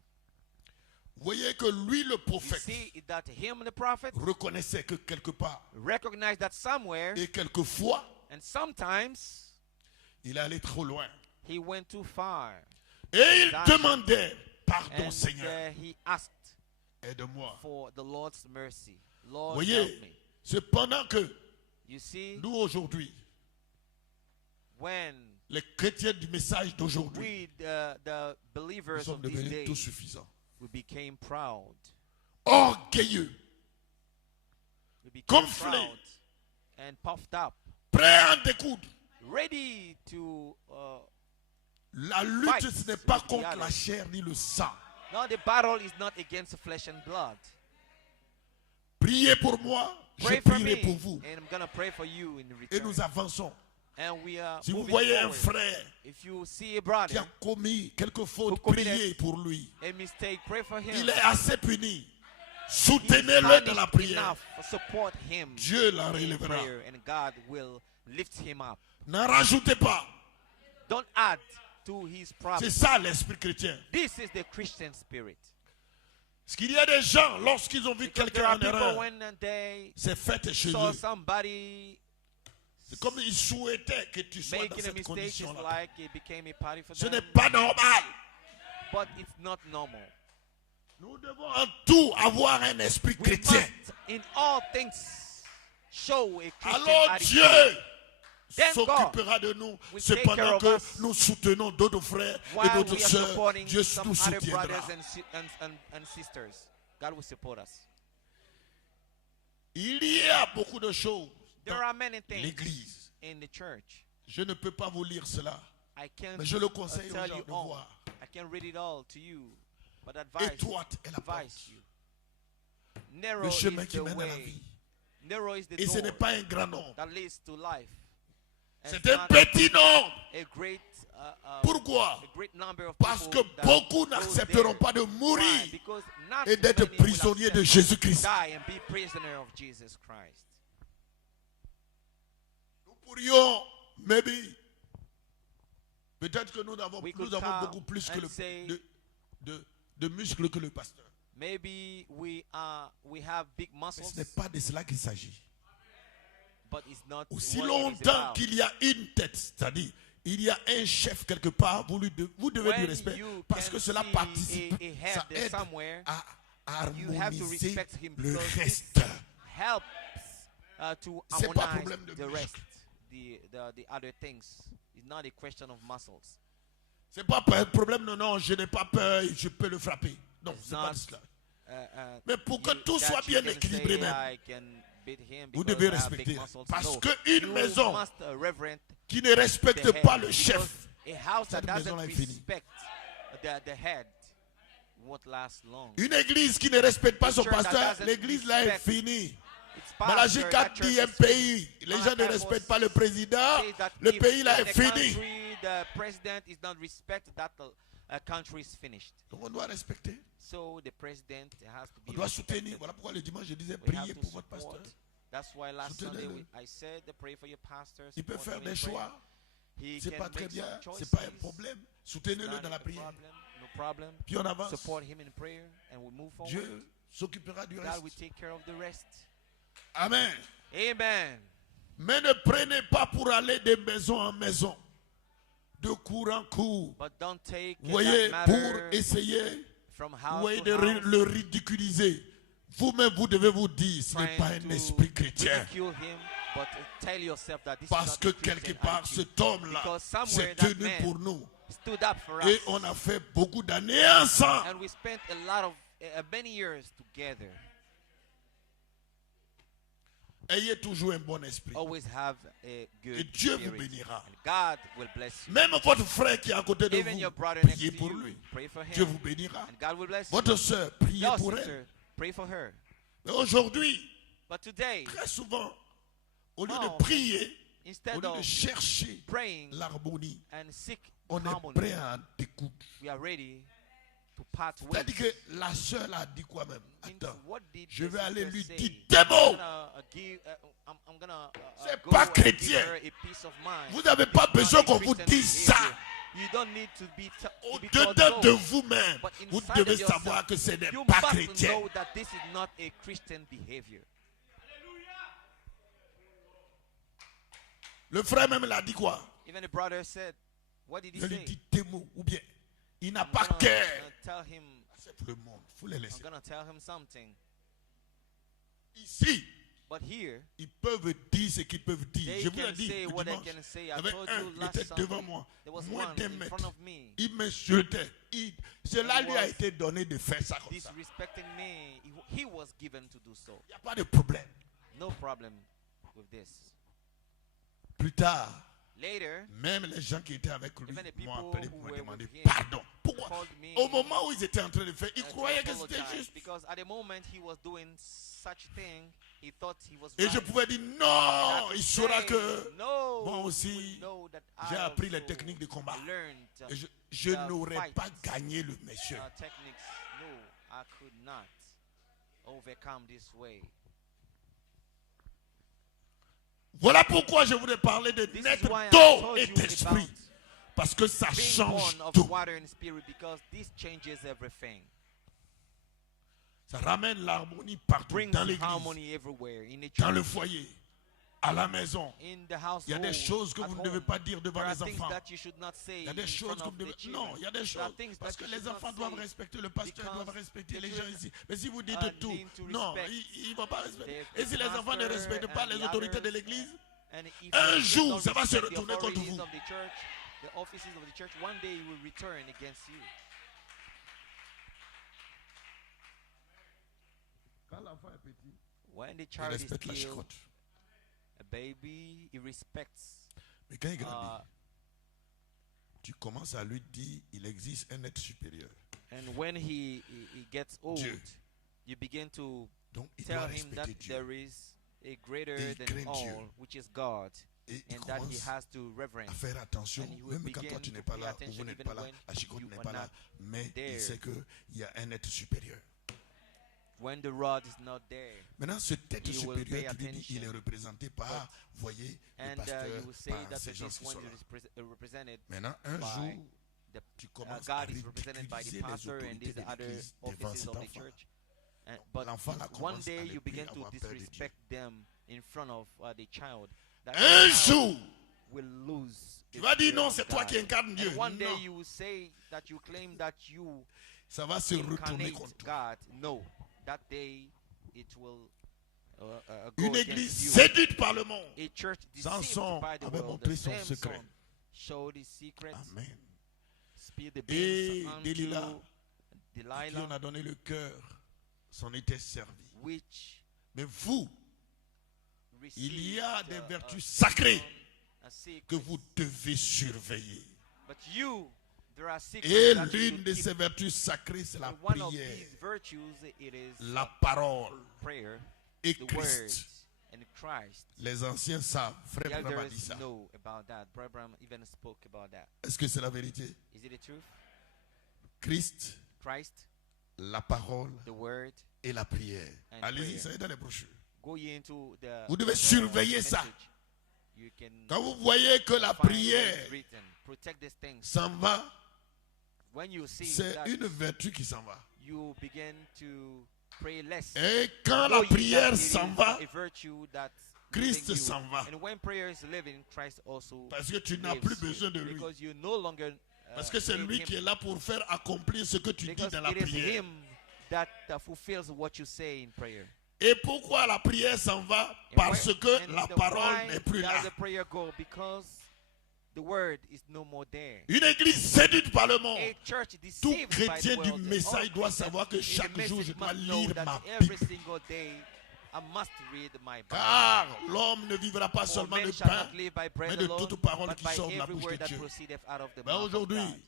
Vous voyez que lui, le You prophète, see that him, the prophet, reconnaissait que quelque part recognized that somewhere et quelquefois, and sometimes il allait trop loin. he went too far. Et il demandait, pardon And Seigneur, he asked aide-moi. for the Lord's mercy. Vous Lord, voyez, help me. cependant que You see, nous aujourd'hui, when les chrétiens du message d'aujourd'hui, we, the nous believers sommes of these devenus tout days, suffisants, we became proud. orgueilleux, We became Gonflé. proud and puffed up, prêts à en découdre. ready to. La lutte, Fight ce n'est pas with the contre la others. chair ni le sang. No, the battle is not against flesh and blood. Priez pour moi, je Pray for prierai me, pour vous. and I'm gonna pray for you in Et return. nous avançons. And we are Si vous moving voyez un forward. frère If you see a qui brother, a commis quelque faute, Who committed priez pour lui. a mistake, pray for him. Il est assez puni. He's Soutenez-le dans la punished prière. enough. Support him Dieu la in relèvera. prayer, and God will lift him up. N'en rajoutez pas. Don't add to his C'est problem. ça l'esprit chrétien. This is the Christian spirit. Parce qu'il y a des gens, lorsqu'ils ont vu Because there quelqu'un are en people erreur, when they c'est fait chez saw eux. somebody C'est comme ils souhaitaient que tu sois dans making a cette mistake, it's condition-là. like it became a party for Ce them. n'est pas normal. But it's not normal. Nous devons en tout avoir un esprit We chrétien. must, in all things, show a Christian Alors attitude. Dieu Then s'occupera de nous. will take Cependant care of que us. nous soutenons d'autres frères et While d'autres we are sœurs, supporting Dieu some nous other soutiendra. brothers and God will support us. Il y a beaucoup de choses There dans are many things l'Église. in the church. Je ne peux pas vous lire cela, I can't mais je le conseille aux tell gens you de all. voir. I can't read it all to you, but advise Étroite est la porte. you. Narrow Le is chemin qui the mène à la way. vie. Narrow is the Et ce n'est door pas un grand nombre. that leads to life. And C'est it's un not petit nombre. a great, Pourquoi? a great number of Parce que people that beaucoup goes n'accepteront there. pas de Why? mourir Because not et d'être many will prisonniers de accept Jésus-Christ. die and be prisoner of Jesus Christ. Nous pourrions, maybe, peut-être que nous avons, We could nous avons come beaucoup plus que and say- de muscles que le pasteur. Maybe we have big Mais muscles, ce n'est pas de cela qu'il s'agit. but it's not Aussi what it is longtemps about. qu'il y a une tête, c'est-à-dire il y a un chef quelque part, vous devez When du respect you parce can que cela see participe, a head ça there aide somewhere, à you have to harmoniser respect him le because reste. it helps to C'est pas harmonize problème de the muscle. rest, the other things. It's not a question of muscles. C'est pas un problème, non, je n'ai pas peur, je peux le frapper. Non, It's c'est pas not, de cela. Mais pour que you- tout that soit you bien can équilibré say, même, I can beat him vous because devez I have big respecter. muscles. Parce No, qu'une you maison must reverent qui ne respecte the pas head, le because chef, a house that cette doesn't maison-là est finie. respect the head won't last long. une église qui ne respecte pas son church that pasteur, doesn't l'église là est respect finie. It's Malachi pastor, 4 that dit church un is pays, finished. les gens ne Malachi respectent 4 pas le président, says that le if pays là in est the fini. country, the president is not respected, that country is finished. Donc on doit respecter, So the president has to on be doit respected. soutenir. Voilà pourquoi le dimanche je disais We have priez to pour votre support. pasteur. That's why last Sunday Soutenez-le. I said pray for your pastor. Il peut support faire him in des prayer. choix, He c'est can pas très make bien, some c'est pas un choices. problème. It's Soutenez-le not dans la a prière. problem, no problem. Puis on avance. Support him in prayer and we move forward. Dieu s'occupera du God will reste. take care of the rest. Amen. Amen. Mais ne prenez pas pour aller de maison en maison, de cour en cour. But don't take Vous voyez, that pour matter essayer, from vous house voyez, to de house, le ridiculiser. Vous-même, vous devez vous dire, ce n'est trying pas un to esprit chrétien. ridicule him, but tell yourself that this Parce is que not a Christian quelque part, attitude. cet homme-là Because somewhere s'est that tenu man pour nous. stood up for Et us, on a fait beaucoup d'années ensemble. and we spent a lot of many years together. Ayez toujours un bon esprit. Always have a good Et Dieu vous spirit. bénira. And God will bless you. Même votre frère qui est à côté de Even your vous, brother next priez to pour you, lui. pray for Dieu him, vous bénira. and God will bless you. Votre soeur, priez Your pour elle. sister, pray for her. Mais aujourd'hui, But today, très souvent, au lieu Oh, de prier, au instead lieu de of chercher praying l'harmonie, and seek on est harmony, prêt à en découdre. we are ready to part ways. C'est-à-dire que la soeur a dit quoi même? Means, Attends, what did je the vais aller sister lui say? dire des mots. I'm gonna C'est go pas and give chrétien. her a peace of mind. Vous n'avez pas It's not besoin a qu'on vous Christian dise ça. behavior. You don't need to be told Au-dedans de no. vous-même, But vous inside devez of yourself, savoir que ce n'est you pas must chrétien. know that this is not a Christian behavior. Le frère même l'a dit quoi? Even the brother said, what did he Je lui say? dis tes mots, ou bien il n'a I'm pas gonna cœur. tell him, C'est pour le monde, il faut les I'm laisser. gonna tell him something. Ici, But here, ils peuvent dire ce qu'ils peuvent dire. they Je vous l'ai can dit say le what they dimanche. can say. Il I y avait told un, you il last était devant Sunday, moi, there was moins one d'un in mètre. front of me. Il m'insultait. Cela And lui a was été donné de faire ça comme ça. disrespecting me. He was given to do so. Il n'y a pas de problème. No problem with this. Plus tard, Later, même les gens qui étaient avec lui even the people m'ont appelé pour who me were demander with him pardon. Pourquoi? called me Au moment où ils étaient en train de faire, ils to croyaient que c'était apologize, juste. because at the moment he was doing such thing, he thought he was Et je right. pouvais dire And I non, could il saura say, que no, moi he aussi, will know that j'ai I appris les also techniques de combat. learned et je the n'aurais fight. pas gagné le monsieur. Techniques. No, I could not overcome this way. Voilà pourquoi je voudrais parler de This is naître why I d'eau told et you d'esprit. about Parce que ça being change born of tout. water and spirit, because this changes everything. Ça ramène l'harmonie partout, Brings dans l'église, harmony everywhere, in the dans church, le foyer, à la maison. in the Il y a household, des choses que at vous ne home. devez pas dire devant There are les things enfants. that you should not say Il y a des in choses front que of vous the devez... children. Non, il y a des There are choses. things Parce that que you les should enfants not doivent say respecter le pasteur, because doivent respecter the les gens children ici. Mais si vous dites need tout, to non, respect ils ne vont pas respecter. the Et si les enfants ne pastor respectent pas and les the autorités de others, l'église, and if un the children jour, don't ça va se respect the retourner contre authorities vous. of the church, the offices of the church, one day it will return against you. quand l'enfant est petit, When the il child is respecte la still chicotte. a baby, he respects. Mais quand il grandit, tu commences à lui dire il existe un être supérieur. And when he gets old, Dieu. you begin to Donc il doit tell him that respecter Dieu. there is a greater Et il than craint all, Dieu. which is God, Et il and that he commence has to reverence. à faire attention, And he will même quand toi begin tu to n'es pas pay là, ou attention vous n'êtes even pas là, when la chicotte you n'est are pas là, not mais there. il sait qu'il y a un être supérieur. When the rod is not there, Maintenant, cet être You will supérieur, pay tu lui dis, il est attention. représenté par, voyez, le and pasteur, you will say par that ces gens this qui one sont là. is represented Maintenant, un by jour, the tu commences à God is represented by the ridiculiser les pastor and autorités these de other l'église devant offices cet of the enfant. church. But L'enfant là one commence à day ne you plus begin to avoir peur de Dieu. disrespect them in front of the child. That Un child jour, will lose. tu the vas dire fear non, of c'est toi God. qui incarnes Dieu. And one day Non, you will say that you claim that you ça va se retourner incarnate contre toi. God. No, that day it will go Une against église you. séduite par le monde. A church deceived Samson by the avait world. montré The son Samson secret. showed his secret. Amen. Spilled the Et beans unto Delilah, à qui on Delilah, a donné le cœur, s'en était servi. which Mais vous, received il y a des a vertus sacrées a secret. que vous devez surveiller. But you, there are secrets Et that you l'une should de keep. ces vertus sacrées, c'est la And one of prière, these virtues, it is la parole prayer, et the Christ. word, and Christ. Les anciens savent, The frère Branham a dit elders ça. know about that. Brother Branham even spoke about that. Est-ce que c'est la vérité? Is it the truth? Christ, Christ, la parole the word. et la prière. And Allez-y, prayer. ça est dans les brochures. Go ye into the. Vous devez the surveiller ça. message. You can Quand vous voyez que la find what is prière written. Protect these things. s'en va, When you see c'est that une vertu qui s'en va. you begin to pray less. Et quand Know la ye prière that it s'en is va, a virtue that Christ living you. s'en va. And when prayer is living, Christ also Parce que tu n'as lives plus you. besoin de lui. Because you no longer Parce que c'est need lui him. qui est là pour faire accomplir ce que tu dis Because dans la it is prière. him that fulfills what you say in prayer. Et pourquoi la prière s'en va? And Parce why- que and la the parole why n'est plus does là. the prayer go? Because the word is no more there. Une église séduite par le monde. A church Tout deceived by the chrétien du world. message All doit Christians savoir que in the chaque jour je message dois must know lire that ma every Bible. single day I must read my Bible. Car l'homme ne vivra pas For seulement men de shall pain, not live by bread mais de alone, toute parole but qui by sort de la every bouche word de that Dieu. proceedeth out of the Mais mouth of aujourd'hui, God.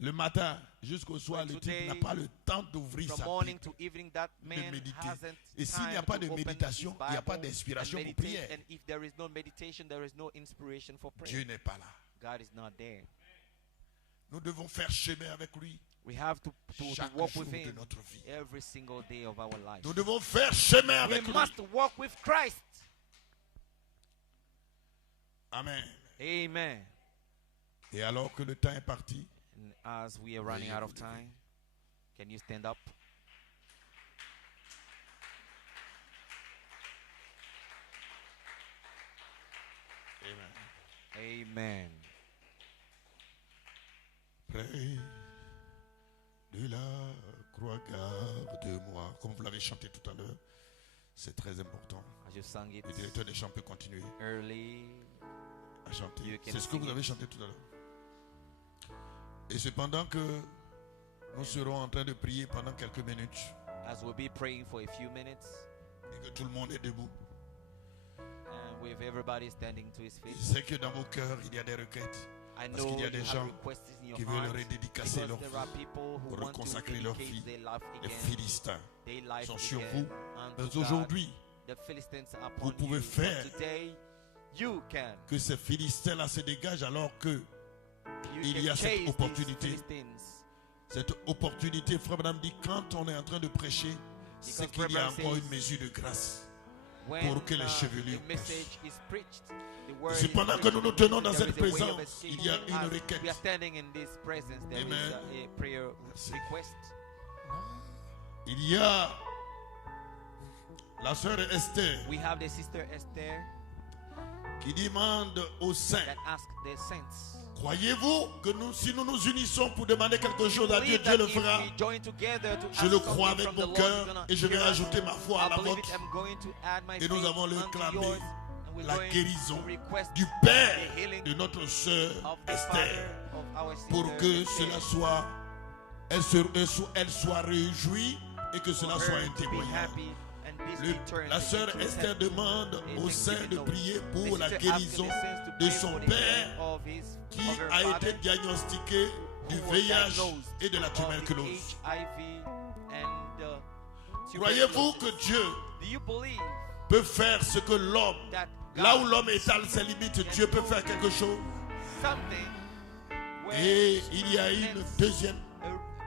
le matin jusqu'au soir, But le type n'a today, pas le temps d'ouvrir From sa morning Bible. to evening, that man méditer. hasn't Et s'il n'y a time pas to de open méditation, his il n'y a pas Bible d'inspiration and pour meditate. prière. And if there is no meditation, there is no inspiration for prayer. Dieu n'est pas là. God is not there. Nous devons faire chemin avec lui We have to chaque walk jour with de him notre vie. every single day of our life. Nous devons faire chemin We avec lui. must walk with Christ. Amen. Amen. Et alors que le temps est parti, And as we are running Veuillez out of vous lever. time, can you stand up? Amen. près de la croix, garde-moi. Comme vous l'avez chanté tout à l'heure, c'est très important. As you sang it Le directeur des chants peut continuer early, à chanter. You can C'est ce que sing vous it. avez chanté tout à l'heure. Et cependant que nous serons en train de prier pendant quelques minutes as we'll be praying for a few minutes, et que tout le monde est debout, and with everybody standing to his je feet, sais que dans vos cœurs, il y a des requêtes I Parce know qu'il y a you des have gens requests in your qui veulent heart redédicacer because leur there vie, are people who want to reconsacrer leur dedicate vie. their life Les again, Philistins their life sont sur again vous. unto Mais God. aujourd'hui, The Philistines are vous upon pouvez you. faire But today, you can. que ces Philistins-là se dégagent alors que You il can y a cette chase these opportunité. Philistines. cette opportunité, Frère Branham dit, quand on est en train de prêcher, c'est qu'il y a Because encore says, une mesure de grâce. When pour que les chevelures the message is preached, the word Et is cependant que preached, nous nous tenons dans there cette is a way of présence, escape. il y a une As requête. we are standing in this presence, there is Amen. a prayer Merci. request. Il y a la sœur Esther We have the sister Esther qui demande aux saints, that asked the saints. croyez-vous que si nous nous unissons pour demander quelque chose à Dieu, Believe Dieu that le if fera? we join together to Je ask le something crois avec from the mon Lord, cœur he's gonna et je vais hear us. ajouter ma foi à I la believe vôtre. it. I'm going to add my Et nous faith avons le unto clamé, yours, and we're la going guérison to request du the Père healing de notre sœur of the Esther, Father of our sister pour que Esther, cela soit, elle soit réjouie et que cela for soit her un to be témoignage. happy and this be turned La into sœur true Esther testimony. demande aux saints de prier The pour la sister asked guérison the saints to de pray son for the père healing of qui of her a father, été diagnostiqué du who was VIH diagnosed et de la of the tuberculose. HIV and Croyez-vous que tuberculosis. Dieu Do you believe peut faire ce que l'homme, that là où God l'homme étale ses limites, Dieu peut faire quelque chose? something where Et il y a une deuxième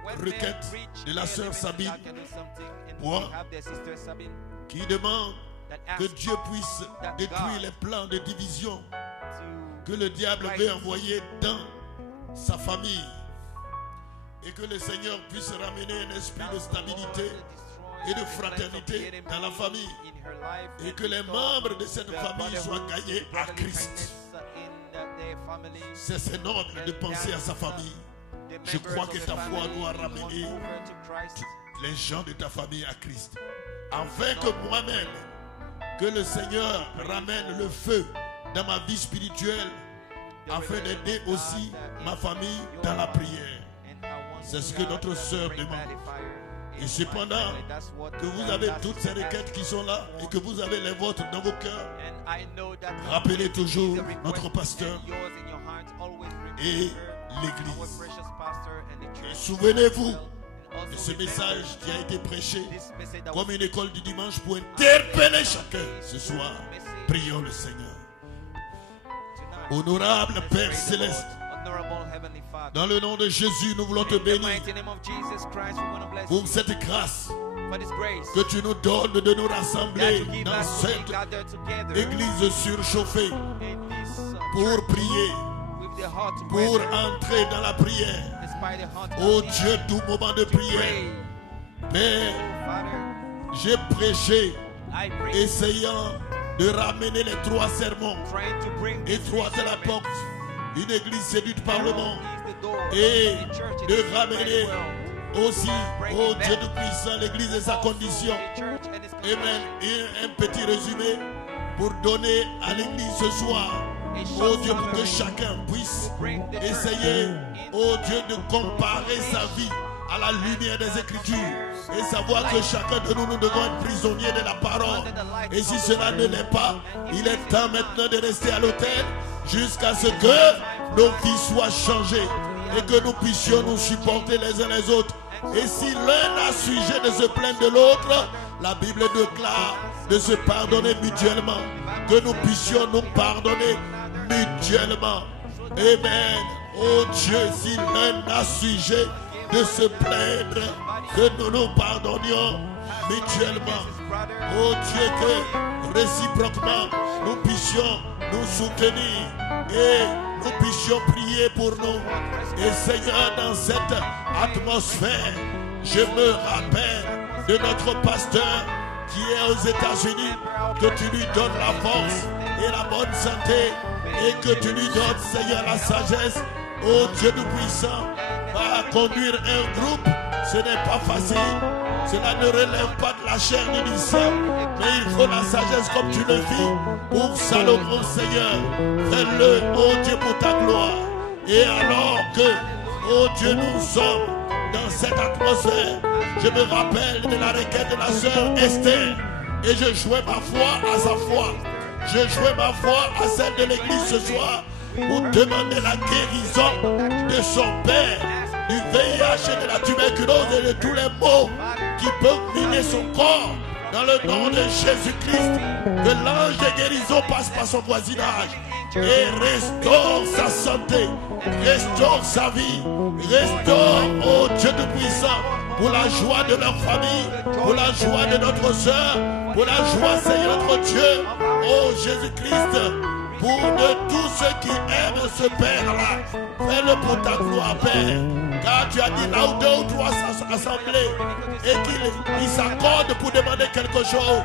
when requête men reach de la their sœur limits, Sabine. God can do something, and Moi, we have the sister Sabine qui demande that que asks Dieu puisse détruire les plans de division to que le diable veut envoyer dans sa famille et que le Seigneur puisse ramener un esprit de stabilité et de fraternité dans la famille et que les membres de cette famille soient gagnés à Christ. C'est noble de penser à sa famille. Je crois que ta foi doit ramener les gens de ta famille à Christ. Afin que moi-même, que le Seigneur ramène le feu dans ma vie spirituelle, afin d'aider aussi ma famille dans la prière. C'est ce que notre sœur demande. Et cependant que vous avez toutes ces requêtes qui sont là et que vous avez les vôtres dans vos cœurs, rappelez toujours notre pasteur et l'Église. Et souvenez-vous de ce message qui a été prêché comme une école du dimanche pour interpeller chacun. Ce soir, prions le Seigneur. Honorable Père Céleste, dans le nom de Jésus, nous voulons te bénir pour cette grâce que tu nous donnes de nous rassembler dans cette église surchauffée pour prier, pour entrer dans la prière. Oh Dieu, tout moment de prière. Père, j'ai prêché, essayant de ramener les trois sermons. Étroite la porte, une église séduite par le monde. Et de ramener aussi, oh Dieu de puissant, l'église et sa condition. Amen. Et un petit résumé pour donner à l'église ce soir. Oh Dieu, pour que chacun puisse essayer, oh Dieu, de comparer sa vie à la lumière des Écritures et savoir que chacun de nous, nous devons être prisonniers de la parole. Et si cela ne l'est pas, il est temps maintenant de rester à l'autel jusqu'à ce que nos vies soient changées et que nous puissions nous supporter les uns les autres. Et si l'un a sujet de se plaindre de l'autre, la Bible déclare de se pardonner mutuellement, que nous puissions nous pardonner mutuellement. Amen. Oh Dieu, si l'un a sujet de se plaindre, que nous nous pardonnions mutuellement. Oh Dieu, que réciproquement nous puissions nous soutenir et nous puissions prier pour nous. Et Seigneur, dans cette atmosphère, je me rappelle de notre pasteur qui est aux États-Unis, que tu lui donnes la force et la bonne santé et que tu lui donnes, Seigneur, la sagesse. Oh Dieu Tout-Puissant, à conduire un groupe, ce n'est pas facile. Cela ne relève pas de la chair ni du sang, mais il faut la sagesse comme tu le vis pour Salomon, Seigneur. Fais-le, oh Dieu, pour ta gloire. Et alors que, oh Dieu, nous sommes dans cette atmosphère, je me rappelle de la requête de la sœur Esther et je jouais ma foi à sa foi. Je jouais ma foi à celle de l'église ce soir pour demander la guérison de son père, du VIH et de la tuberculose et de tous les maux qui peuvent miner son corps. Dans le nom de Jésus-Christ, que l'ange de guérison passe par son voisinage et restaure sa santé, restaure sa vie, restaure, oh Dieu Tout-Puissant, pour la joie de leur famille, pour la joie de notre soeur, pour la joie, Seigneur notre Dieu, oh Jésus-Christ, pour de tous ceux qui aiment ce Père-là. Fais-le pour ta gloire, Père. Car tu as dit là où 2 ou 3 assemblés et qu'ils s'accordent pour demander quelque chose,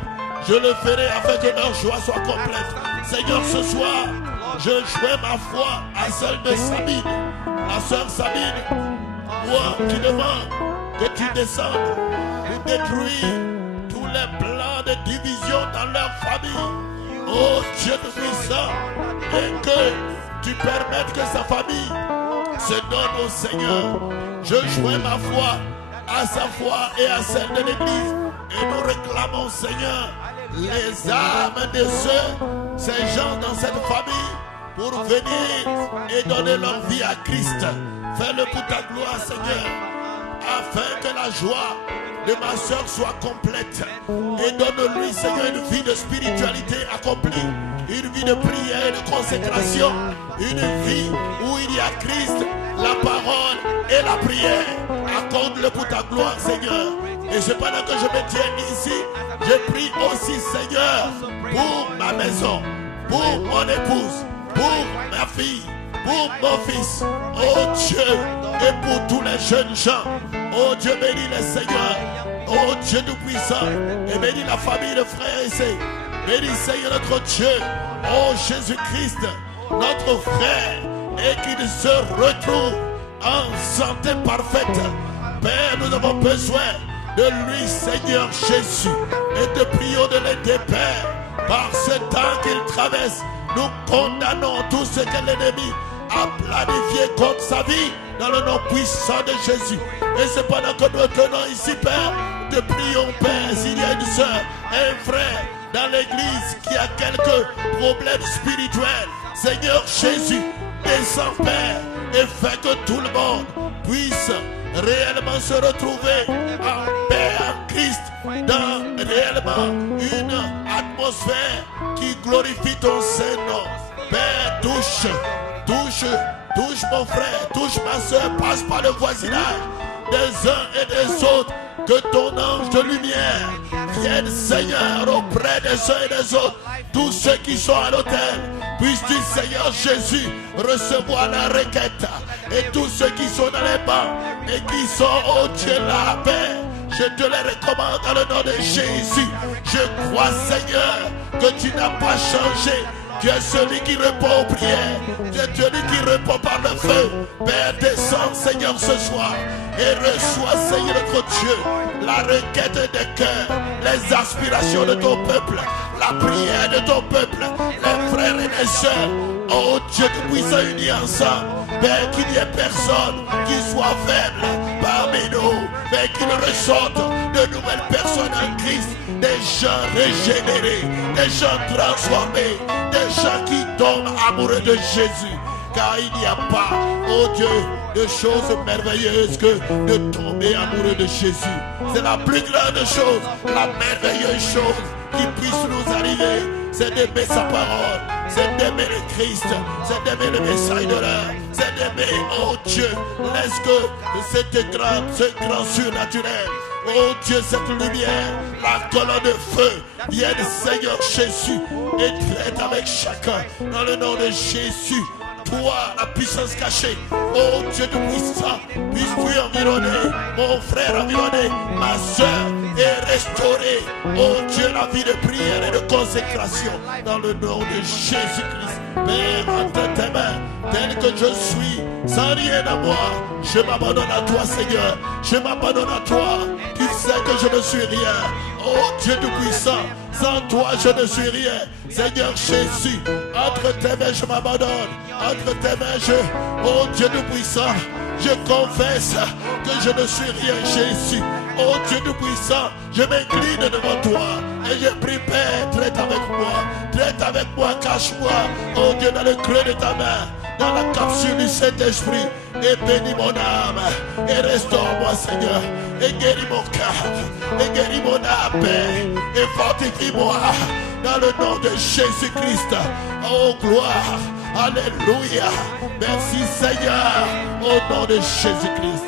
je le ferai afin que leur joie soit complète. Seigneur, ce soir, je jouais ma foi à celle de Sabine, la sœur Sabine, moi qui demande que tu descendes pour détruire tous les plans de division dans leur famille. Oh Dieu Tout-Puissant, et que tu permettes que sa famille se donne au Seigneur. Je joins ma foi à sa foi et à celle de l'Église. Et nous réclamons, Seigneur, les âmes de ces gens dans cette famille pour venir et donner leur vie à Christ. Fais-le pour ta gloire, Seigneur, afin que la joie de ma soeur soit complète. Et donne-lui, Seigneur, une vie de spiritualité accomplie, une vie de prière et de consécration, une vie où il y a Christ, la parole et la prière. Accorde-le pour ta gloire, Seigneur. Et cependant que je me tiens ici, je prie aussi, Seigneur, pour ma maison, pour mon épouse, pour ma fille, pour mon fils, oh Dieu, et pour tous les jeunes gens. Oh Dieu, bénis les Seigneurs. Oh Dieu Tout-Puissant, et bénis la famille de frères et sœurs. Bénis Seigneur notre Dieu, oh Jésus-Christ, notre frère, et qu'il se retrouve en santé parfaite. Père, nous avons besoin de lui, Seigneur Jésus, et te prions de l'aider, Père, par ce temps qu'il traverse. Nous condamnons tout ce que l'ennemi a planifié contre sa vie dans le nom puissant de Jésus. Et c'est pendant que nous tenons ici, Père, te prions, Père, s'il y a une soeur, un frère dans l'église qui a quelques problèmes spirituels, Seigneur Jésus, descends, Père, et fais que tout le monde puisse réellement se retrouver en paix en Christ, dans réellement une atmosphère qui glorifie ton Saint-Nom. Père, touche mon frère, touche ma soeur, passe par le voisinage des uns et des autres. Que ton ange de lumière vienne, Seigneur, auprès des uns et des autres. Tous ceux qui sont à l'autel, puisses-tu, Seigneur Jésus, recevoir la requête. Et tous ceux qui sont dans les bancs et qui sont, oh Dieu, la paix, je te les recommande dans le nom de Jésus. Je crois, Seigneur, que tu n'as pas changé. Tu es celui qui répond aux prières. Tu es celui qui répond par le feu. Père, descends, Seigneur, ce soir. Et reçois, Seigneur notre Dieu, la requête des cœurs, les aspirations de ton peuple, la prière de ton peuple, les frères et les sœurs. Oh Dieu, que puissent unis ensemble. Père, qu'il n'y ait personne qui soit faible parmi nous, mais qu'il ressorte de nouvelles personnes en Christ, des gens régénérés, des gens transformés, des gens qui tombent amoureux de Jésus. Car il n'y a pas, oh Dieu, de choses merveilleuses que de tomber amoureux de Jésus. C'est la plus grande chose, la merveilleuse chose qui puisse nous arriver, c'est d'aimer sa parole, c'est d'aimer le Christ, c'est d'aimer le message de l'heure, c'est d'aimer, oh Dieu, laisse que cette grande, ce grand surnaturel, oh Dieu, cette lumière, la colonne de feu, vienne Seigneur Jésus et traite avec chacun dans le nom de Jésus. Toi, la puissance cachée, oh Dieu de puissant, puisses-tu environner mon frère, environner ma soeur et restaurer, oh Dieu, la vie de prière et de consécration dans le nom de Jésus-Christ. Père, entre tes mains, tel que je suis, sans rien à moi, je m'abandonne à toi, Seigneur. Je m'abandonne à toi. Tu sais que je ne suis rien. Oh Dieu tout-puissant, sans toi, je ne suis rien. Seigneur Jésus, entre tes mains, je m'abandonne. Entre tes mains, oh Dieu tout-puissant, je confesse que je ne suis rien, Jésus. Oh Dieu tout-puissant, je m'incline devant toi et je prie, Père, traite avec moi, cache-moi, oh Dieu, dans le creux de ta main, dans la capsule du Saint-Esprit, et bénis mon âme, et restaure-moi, Seigneur, et guéris mon cœur, et guéris mon âme, et fortifie-moi, dans le nom de Jésus-Christ. Oh gloire, alléluia, merci Seigneur, au nom de Jésus-Christ.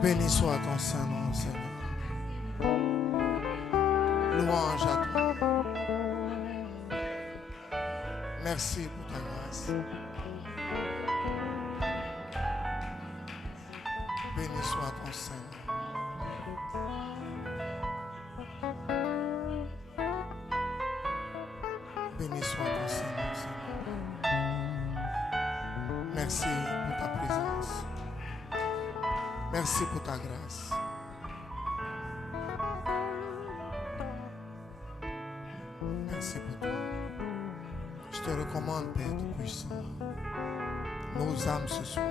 Béni soit ton Saint-Nom, Seigneur. Louange à toi. Merci pour ta grâce. Béni soit ton Saint-Nom. Béni soit ton Saint-Nom, Seigneur. Merci pour ta présence. Merci pour ta grâce. Merci pour toi. Je te recommande, Père Tout-Puissant, nos âmes ce soir.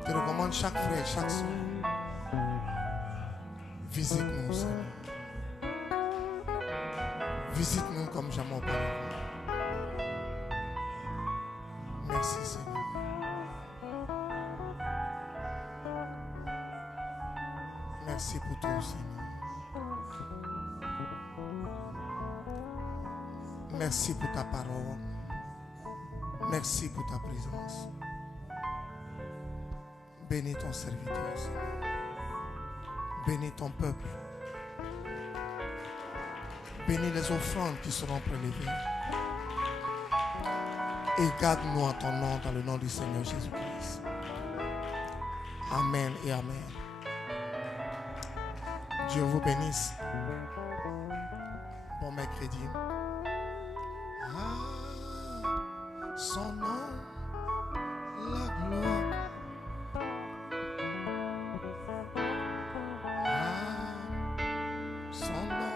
Je te recommande chaque frère, chaque soeur. Visite-nous, Seigneur. Visite-nous comme jamais auparavant. Merci, Seigneur. Merci pour tout, Seigneur. Merci pour ta parole. Merci pour ta présence. Bénis ton serviteur, Seigneur. Bénis ton peuple. Bénis les offrandes qui seront prélevées. Et garde-nous en ton nom, dans le nom du Seigneur Jésus-Christ. Amen et amen. Dieu vous bénisse. Bon mercredi. Son nom, la gloire. Son nom.